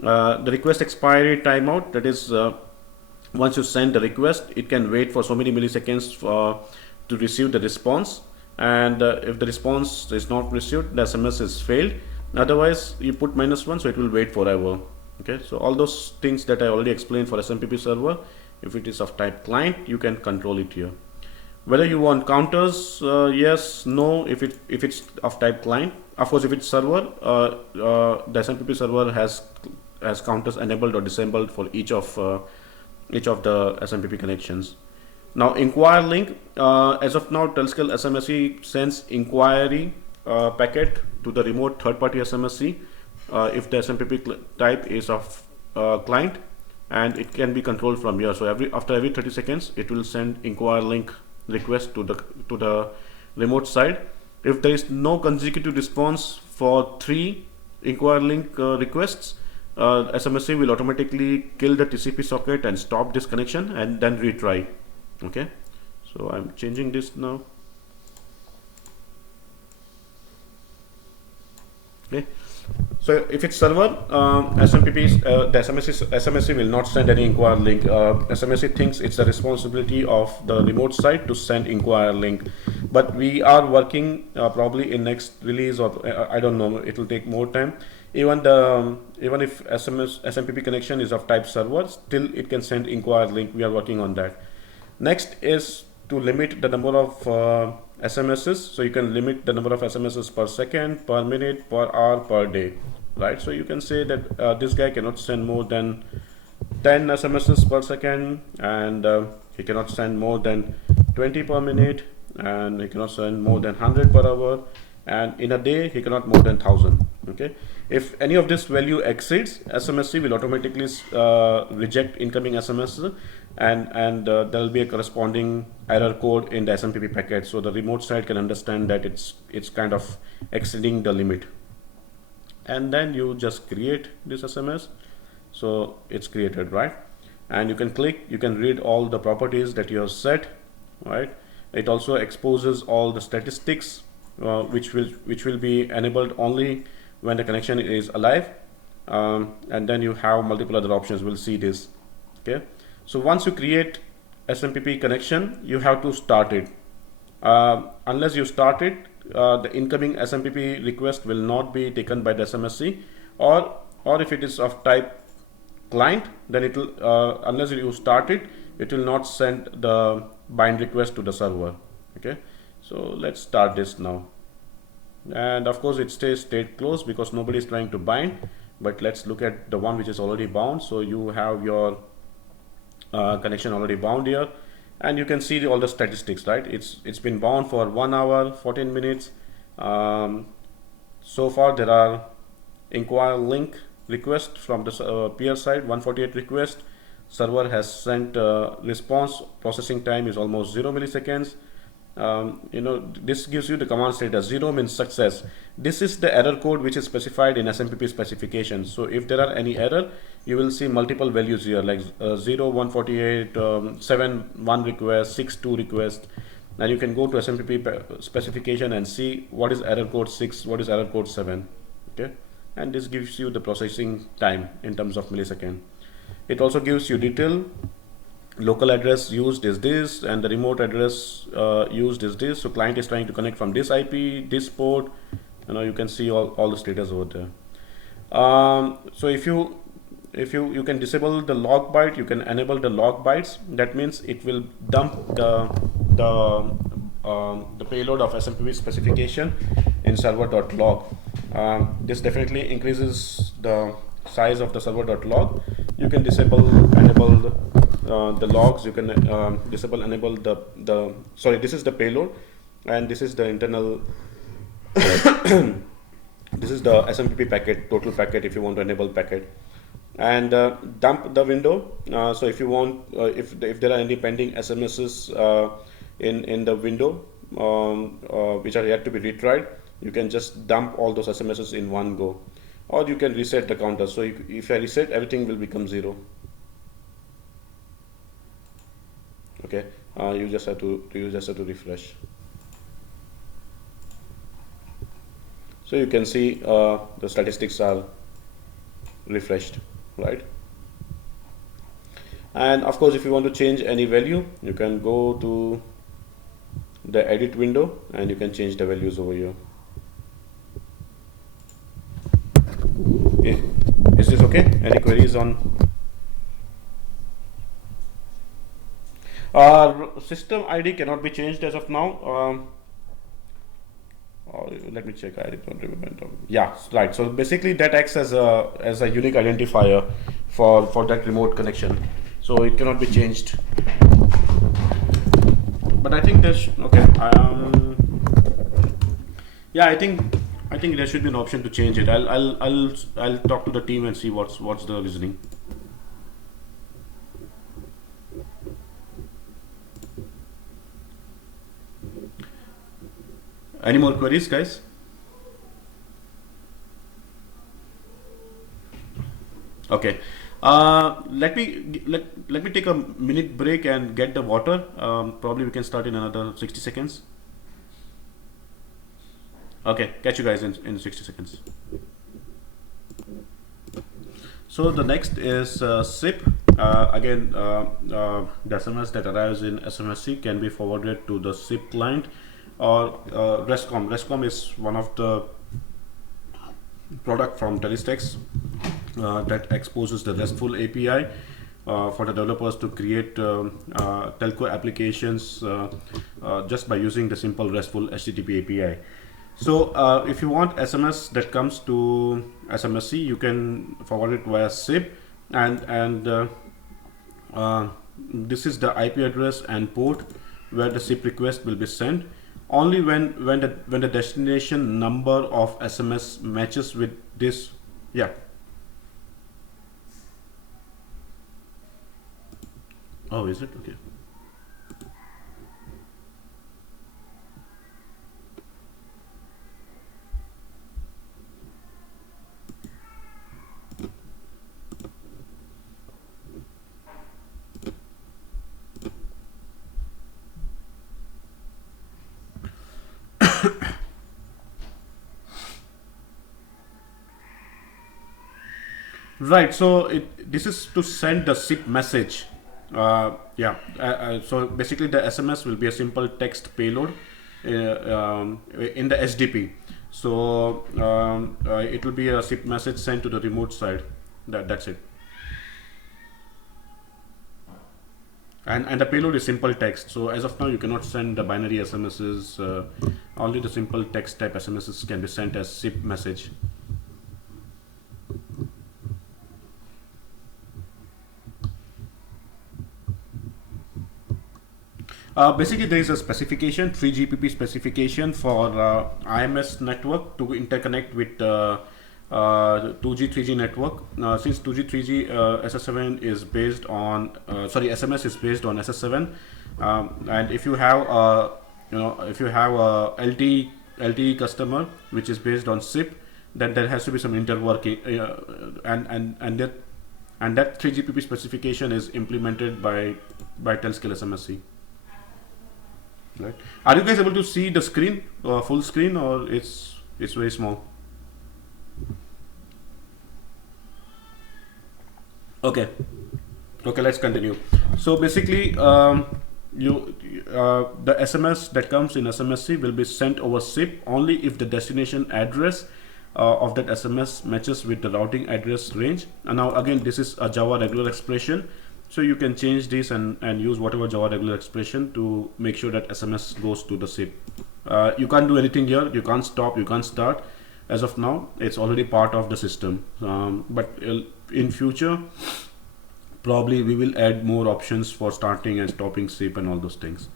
The request expiry timeout, that is, once you send the request, it can wait for so many milliseconds to receive the response, and if the response is not received, the SMS is failed. Otherwise, you put -1, so it will wait forever. Okay, so all those things that I already explained for SMTP server, if it is of type client, you can control it here. Whether you want counters, yes, no, if it's of type client. Of course, if it's server, the SMTP server has counters enabled or disabled for each of the SMTP connections. Now, inquire link, as of now, TelScale SMSC sends inquiry packet to the remote third-party SMSC if the SMTP type is of client, and it can be controlled from here. So after every 30 seconds, it will send inquire link request to the remote side. If there is no consecutive response for 3 inquire link requests, SMSC will automatically kill the TCP socket and stop this connection and then retry. Okay, so I'm changing this now. Okay, so if it's server, the SMSC will not send any inquire link. SMSC thinks it's the responsibility of the remote side to send inquire link, but we are working probably in next release, or I don't know, it will take more time. Even if SMTP connection is of type server, still it can send inquire link. We are working on that. Next is to limit the number of SMSs. So you can limit the number of SMSs per second, per minute, per hour, per day, right? So you can say that this guy cannot send more than 10 SMSs per second, and he cannot send more than 20 per minute, and he cannot send more than 100 per hour, and in a day he cannot more than 1000. Okay, if any of this value exceeds, SMSC will automatically reject incoming SMS, and there will be a corresponding error code in the SMTP packet, so the remote side can understand that it's kind of exceeding the limit. And then you just create this SMS. So it's created, right? And you can click, you can read all the properties that you have set, right? It also exposes all the statistics which will be enabled only when the connection is alive, and then you have multiple other options. We'll see this. Okay, so once you create SMTP connection, you have to start it. Unless you start it, the incoming SMTP request will not be taken by the SMSC, or if it is of type client, then it will, unless you start it, it will not send the bind request to the server. Okay, so let's start this now, and of course it stays state closed because nobody is trying to bind. But let's look at the one which is already bound. So you have your connection already bound here, and you can see all the statistics, right? It's been bound for 1 hour 14 minutes. So far there are inquire link request from the peer side, 148 request. Server has sent response. Processing time is almost 0 milliseconds. This gives you the command status. 0 means success. This is the error code which is specified in SMTP specification. So if there are any error, you will see multiple values here, like 0, 148, 7, 1 request, 6, 2 request. And you can go to SMTP specification and see what is error code 6, what is error code 7. Okay, and this gives you the processing time in terms of millisecond. It also gives you detail. Local address used is this, and the remote address used is this. So client is trying to connect from this IP, this port. You can see all the status over there. So if you can disable the log byte, you can enable the log bytes. That means it will dump the payload of SMTP specification in server.log. This definitely increases the size of the server.log. You can disable, enable the logs. You can disable, enable the sorry, this is the payload, and this is the internal this is the SMTP packet, total packet, if you want to enable packet. And dump the window. So if you want, if there are any pending SMSs in the window which are yet to be retried, you can just dump all those SMSs in one go, or you can reset the counter. So if I reset, everything will become 0. Okay. Okay, you just have to refresh. So you can see the statistics are refreshed, right? And of course, if you want to change any value, you can go to the edit window and you can change the values over here. Okay. Is this okay? Any queries on? System ID cannot be changed as of now. Let me check. I don't remember. Yeah, right. So basically, that acts as a unique identifier for that remote connection. So it cannot be changed. But I think there's okay. Yeah, I think there should be an option to change it. I'll talk to the team and see what's the reasoning. Any more queries, guys? Okay. Let me take a minute break and get the water. Probably we can start in another 60 seconds. Okay, catch you guys in 60 seconds. So the next is SIP. Again, the SMS that arrives in SMSC can be forwarded to the SIP client or RESTCOM. RESTCOM is one of the product from Telestax that exposes the RESTful API for the developers to create telco applications just by using the simple RESTful HTTP API. So if you want SMS that comes to SMSC, you can forward it via SIP, and this is the IP address and port where the SIP request will be sent. Only when the destination number of SMS matches with this, yeah. Oh, is it? Okay. Right, so this is to send the SIP message. So basically the SMS will be a simple text payload in the SDP. So it will be a SIP message sent to the remote side. That's it. And the payload is simple text. So as of now, you cannot send the binary SMSs. Only the simple text type SMSs can be sent as SIP message. Basically, there is a specification, 3GPP specification for IMS network to interconnect with 2G, 3G network. Since 2G, 3G SS7 is based on, SMS is based on SS7, and if you have a LTE customer which is based on SIP, then there has to be some interworking, and that 3GPP specification is implemented by TelScale SMSC. Right. Are you guys able to see the screen, full screen, or it's very small? Okay. Okay, let's continue. So basically, the SMS that comes in SMSC will be sent over SIP only if the destination address of that SMS matches with the routing address range. And now again, this is a Java regular expression. So you can change this and use whatever Java regular expression to make sure that SMS goes to the SIP. You can't do anything here. You can't stop. You can't start. As of now, it's already part of the system. But in future, probably we will add more options for starting and stopping SIP and all those things.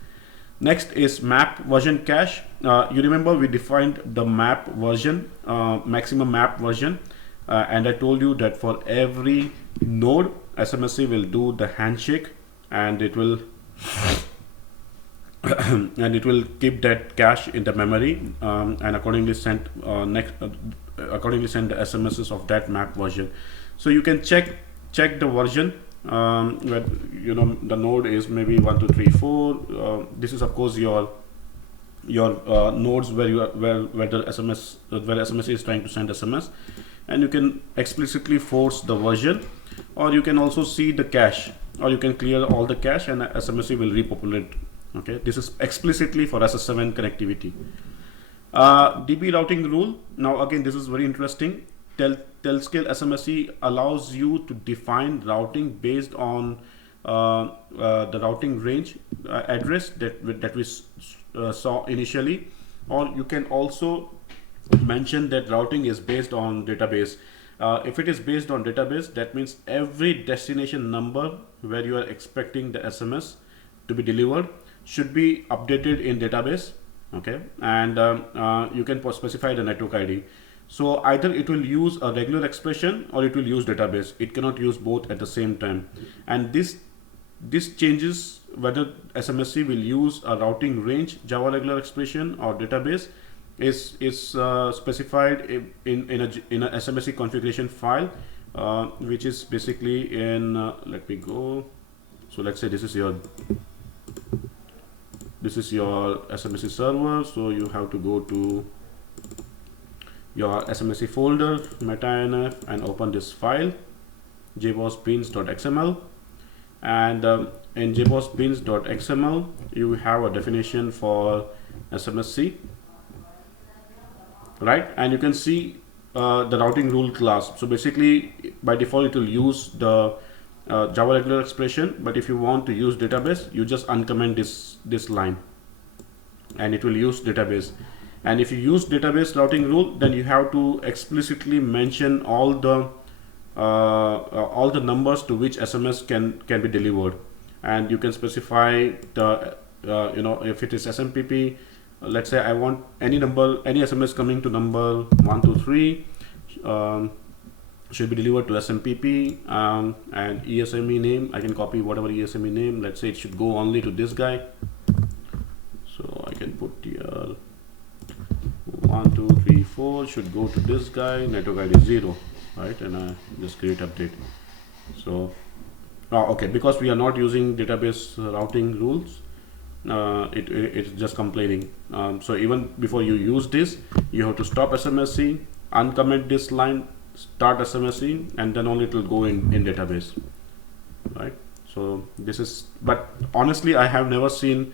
Next is map version cache. You remember we defined the map version, maximum map version, and I told you that for every node, SMSC will do the handshake, and it will keep that cache in the memory, and accordingly send the SMSs of that map version. So you can check the version where the node is maybe 1 2 3 4. This is of course your nodes where you are where the SMS where SMS is trying to send SMS, and you can explicitly force the version, or you can also see the cache, or you can clear all the cache and SMSC will repopulate. Okay, this is explicitly for SS7 connectivity. DB routing rule. Now again, this is very interesting. TelScale SMSC allows you to define routing based on the routing range address that we saw initially, or you can also mention that routing is based on database. If it is based on database, that means every destination number where you are expecting the SMS to be delivered should be updated in database. Okay, and you can specify the network ID. So either it will use a regular expression or it will use database. It cannot use both at the same time, and this changes whether SMSC will use a routing range Java regular expression or database is specified in a SMSC configuration file, which is basically in let me go. So let's say this is your SMSC server. So you have to go to your SMSC folder, meta-nf, and open this file, jbossbeans.xml. And in jbossbeans.xml, you have a definition for SMSC, right? And you can see the routing rule class. So basically, by default, it will use the Java regular expression, but if you want to use database, you just uncomment this line, and it will use database. And if you use database routing rule, then you have to explicitly mention all the numbers to which SMS can be delivered, and you can specify the if it is SMTP, let's say I want any SMS coming to number 123 should be delivered to SMTP, and ESME name, I can copy whatever ESME name. Let's say it should go only to this guy, so I can put here 1 2 3 4 should go to this guy, network ID 0, right? And I just create update. So okay, because we are not using database routing rules, it's just complaining. So even before you use this, you have to stop SMSC, uncomment this line, start SMSC, and then only it will go in database, right? So this is, but honestly I have never seen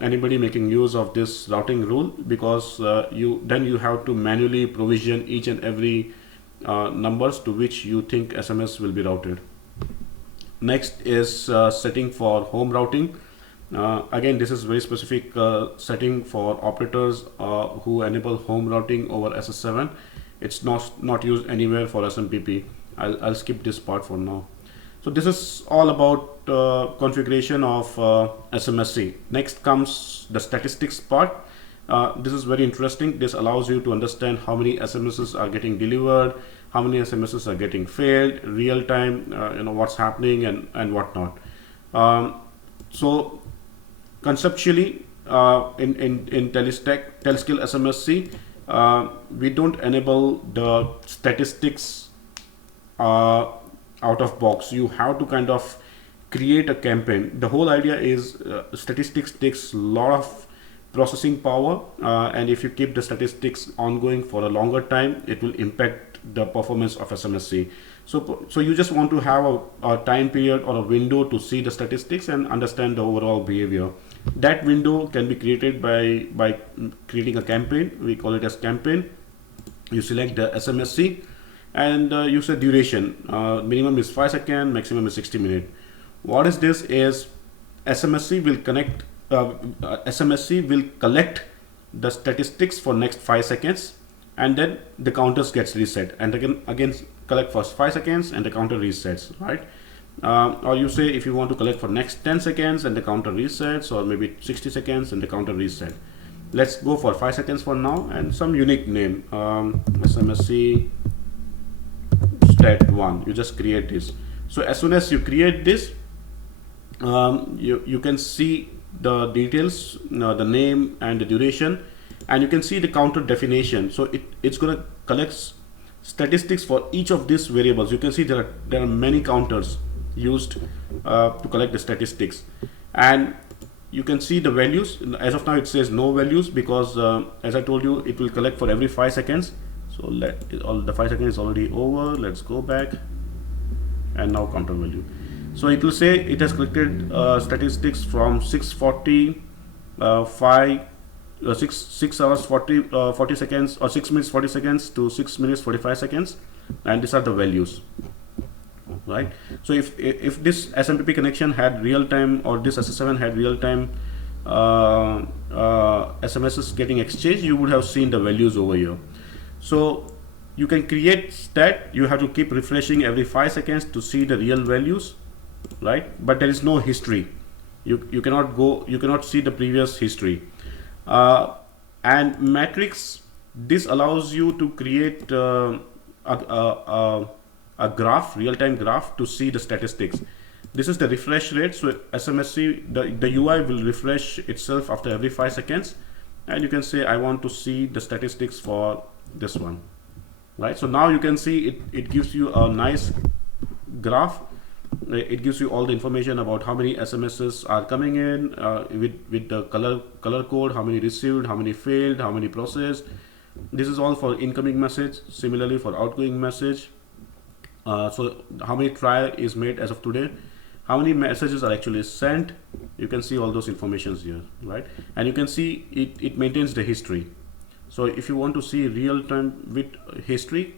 anybody making use of this routing rule, because you have to manually provision each and every numbers to which you think SMS will be routed. Next is setting for home routing. Again, this is very specific setting for operators who enable home routing over SS7. It's not used anywhere for SMTP. I'll skip this part for now. So this is all about configuration of SMSC. Next comes the statistics part. This is very interesting. This allows you to understand how many SMSs are getting delivered, how many SMSs are getting failed, real time, what's happening and whatnot. So conceptually, in TelScale SMSC, we don't enable the statistics out of box. You have to kind of create a campaign. The whole idea is statistics takes a lot of processing power, and if you keep the statistics ongoing for a longer time, it will impact the performance of SMSC. So you just want to have a time period or a window to see the statistics and understand the overall behavior. That window can be created by creating a campaign. We call it as campaign. You select the SMSC and you say duration. Minimum is 5 seconds, maximum is 60 minutes. What is this is SMSC will connect SMSC will collect the statistics for next 5 seconds, and then the counters gets reset, and again collect for 5 seconds and the counter resets, right? Or you say if you want to collect for next 10 seconds and the counter resets, or maybe 60 seconds and the counter reset. Let's go for 5 seconds for now and some unique name, SMSC stat1. You just create this. So as soon as you create this, you can see the details, the name and the duration, and you can see the counter definition. So it's going to collect statistics for each of these variables. You can see there are many counters, used to collect the statistics. And you can see the values. As of now it says no values because as I told you, it will collect for every 5 seconds. So the 5 seconds is already over. Let's go back and now counter value. So it will say it has collected statistics from 6:40 6 hours 40 seconds, or 6 minutes 40 seconds to 6 minutes 45 seconds, and these are the values, right? So if this SMTP connection had real time, or this SS7 had real time SMSs getting exchanged, you would have seen the values over here. So you can create stat. You have to keep refreshing every 5 seconds to see the real values, right? But there is no history. You cannot see the previous history. And matrix, this allows you to create a graph, real-time graph, to see the statistics. This is the refresh rate. So SMSC, the UI will refresh itself after every 5 seconds, and you can say I want to see the statistics for this one, right? So now you can see it gives you a nice graph. It gives you all the information about how many SMSs are coming in with the color code, how many received, how many failed, how many processed. This is all for incoming message. Similarly for outgoing message. So how many try is made as of today, how many messages are actually sent. You can see all those informations here, right? And you can see it maintains the history. So if you want to see real time with history,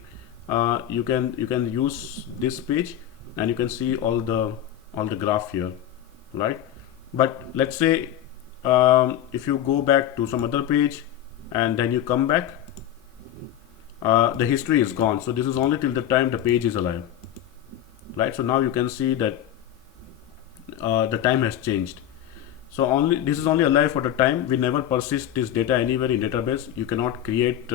you can use this page, and you can see all the graph here, right? But let's say if you go back to some other page and then you come back, the history is gone. So this is only till the time the page is alive, right? So now you can see that the time has changed. So this is only alive for the time. We never persist this data anywhere in database. You cannot create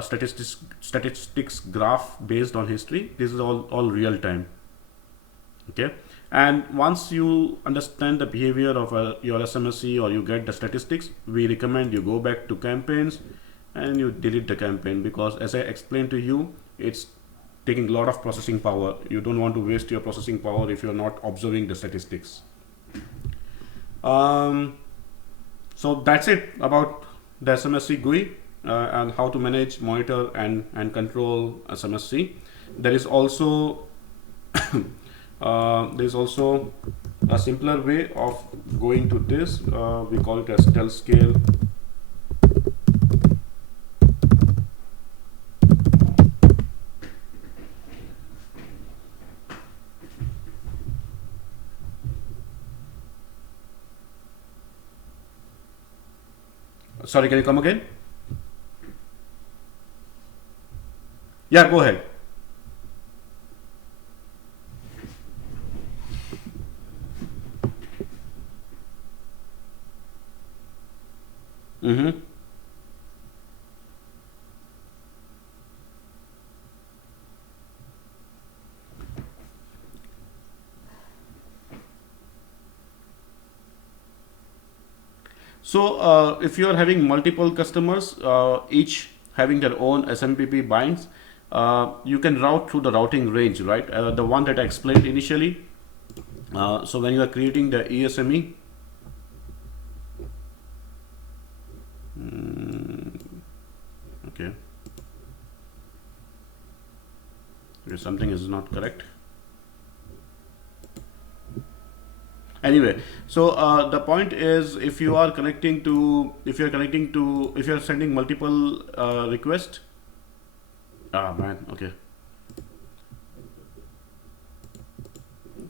statistics graph based on history. This is all real time. Okay, and once you understand the behavior of your SMSC, or you get the statistics, we recommend you go back to campaigns and you delete the campaign, because as I explained to you, it's taking a lot of processing power. You don't want to waste your processing power if you're not observing the statistics. So that's it about the SMSC GUI and how to manage, monitor and control SMSC. There is also a simpler way of going to this. We call it as TelScale Sorry, can you come again? Yeah, go ahead. Mm-hmm. So if you are having multiple customers, each having their own SMTP binds, you can route through the routing range, right? The one that I explained initially. So when you are creating the ESME, okay, something is not correct. Anyway, so the point is, if you are sending multiple requests, okay.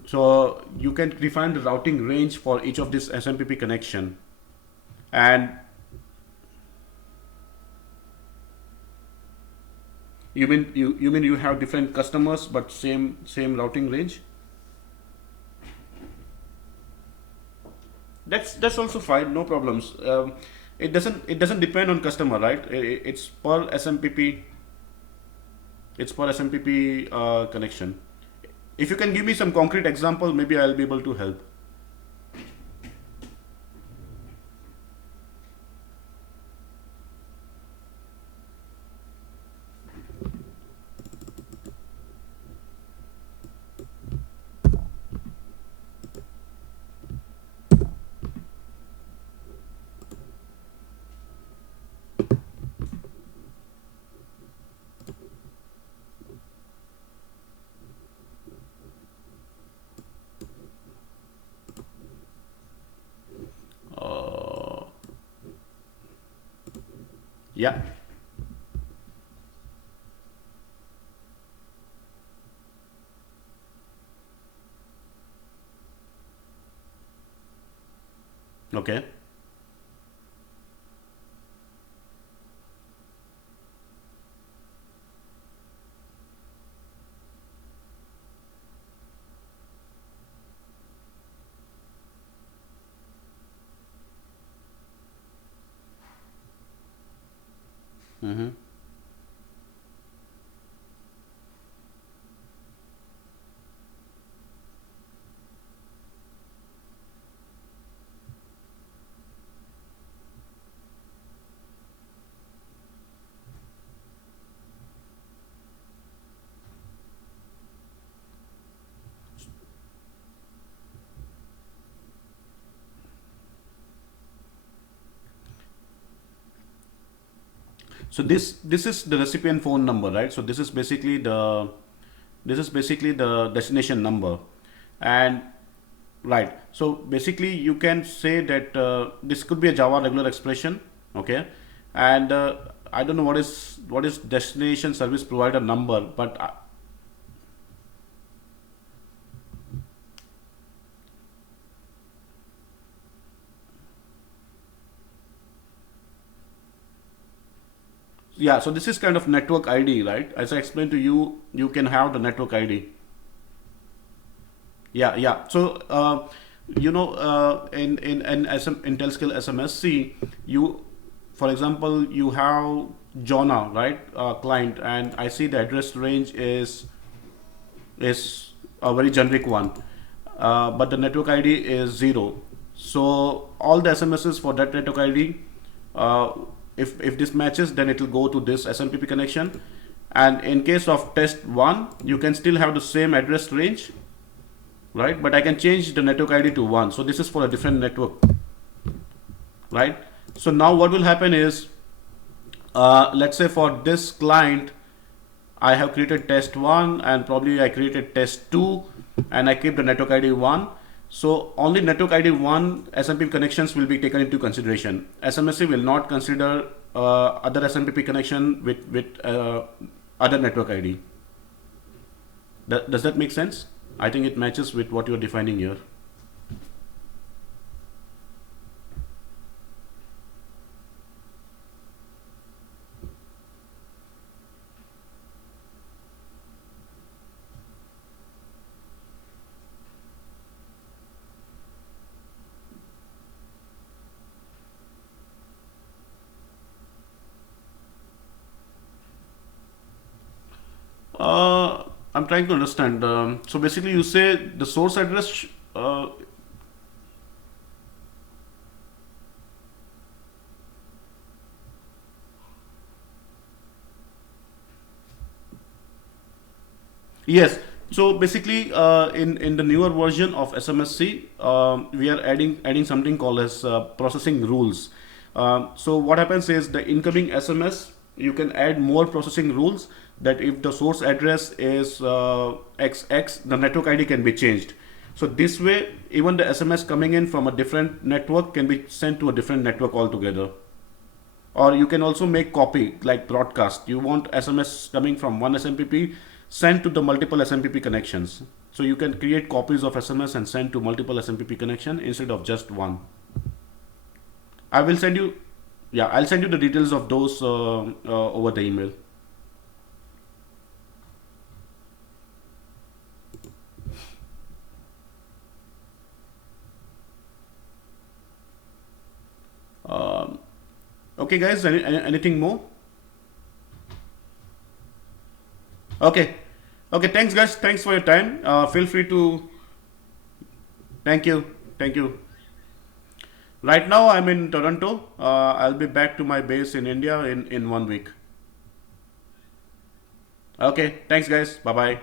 So you can define the routing range for each of this SMTP connection, and you mean you have different customers but same routing range? That's also fine, no problems. It doesn't depend on customer, right? It's per SMTP. It's per SMTP connection. If you can give me some concrete example, maybe I'll be able to help. Yeah. Okay. Mm-hmm. So this is the recipient phone number, right? So this is basically the destination number, and right. So basically, you can say that this could be a Java regular expression, okay? And I don't know what is destination service provider number, but yeah. So this is kind of network ID, right? As I explained to you, you can have the network ID. Yeah, yeah. So in TelScale SMSC, you, for example, you have Jona, right, client, and I see the address range is a very generic one, but the network ID is 0. So all the SMSs for that network ID, uh, if this matches, then it will go to this SMTP connection. And in case of test 1, you can still have the same address range, right? But I can change the network ID to 1. So this is for a different network, right? So now what will happen is, let's say for this client, I have created test 1 and probably I created test 2 and I keep the network ID 1. So only network ID 1 SMTP connections will be taken into consideration. SMSC will not consider other SMTP connection with other network ID. Does that make sense? I think it matches with what you're defining here. I'm trying to understand. So basically, you say the source address. Yes. So basically, in the newer version of SMSC, we are adding something called as processing rules. So what happens is the incoming SMS, you can add more processing rules, that if the source address is XX, the network ID can be changed. So this way, even the SMS coming in from a different network can be sent to a different network altogether. Or you can also make copy, like broadcast. You want SMS coming from one SMPP sent to the multiple SMPP connections. So you can create copies of SMS and send to multiple SMPP connection instead of just one. I will send you, yeah, I'll send you the details of those over the email. Um, okay, guys, anything more? Okay, okay. Thanks, guys. Thanks for your time. Feel free to. Thank you. Thank you. Right now, I'm in Toronto. I'll be back to my base in India in 1 week. Okay. Thanks, guys. Bye bye.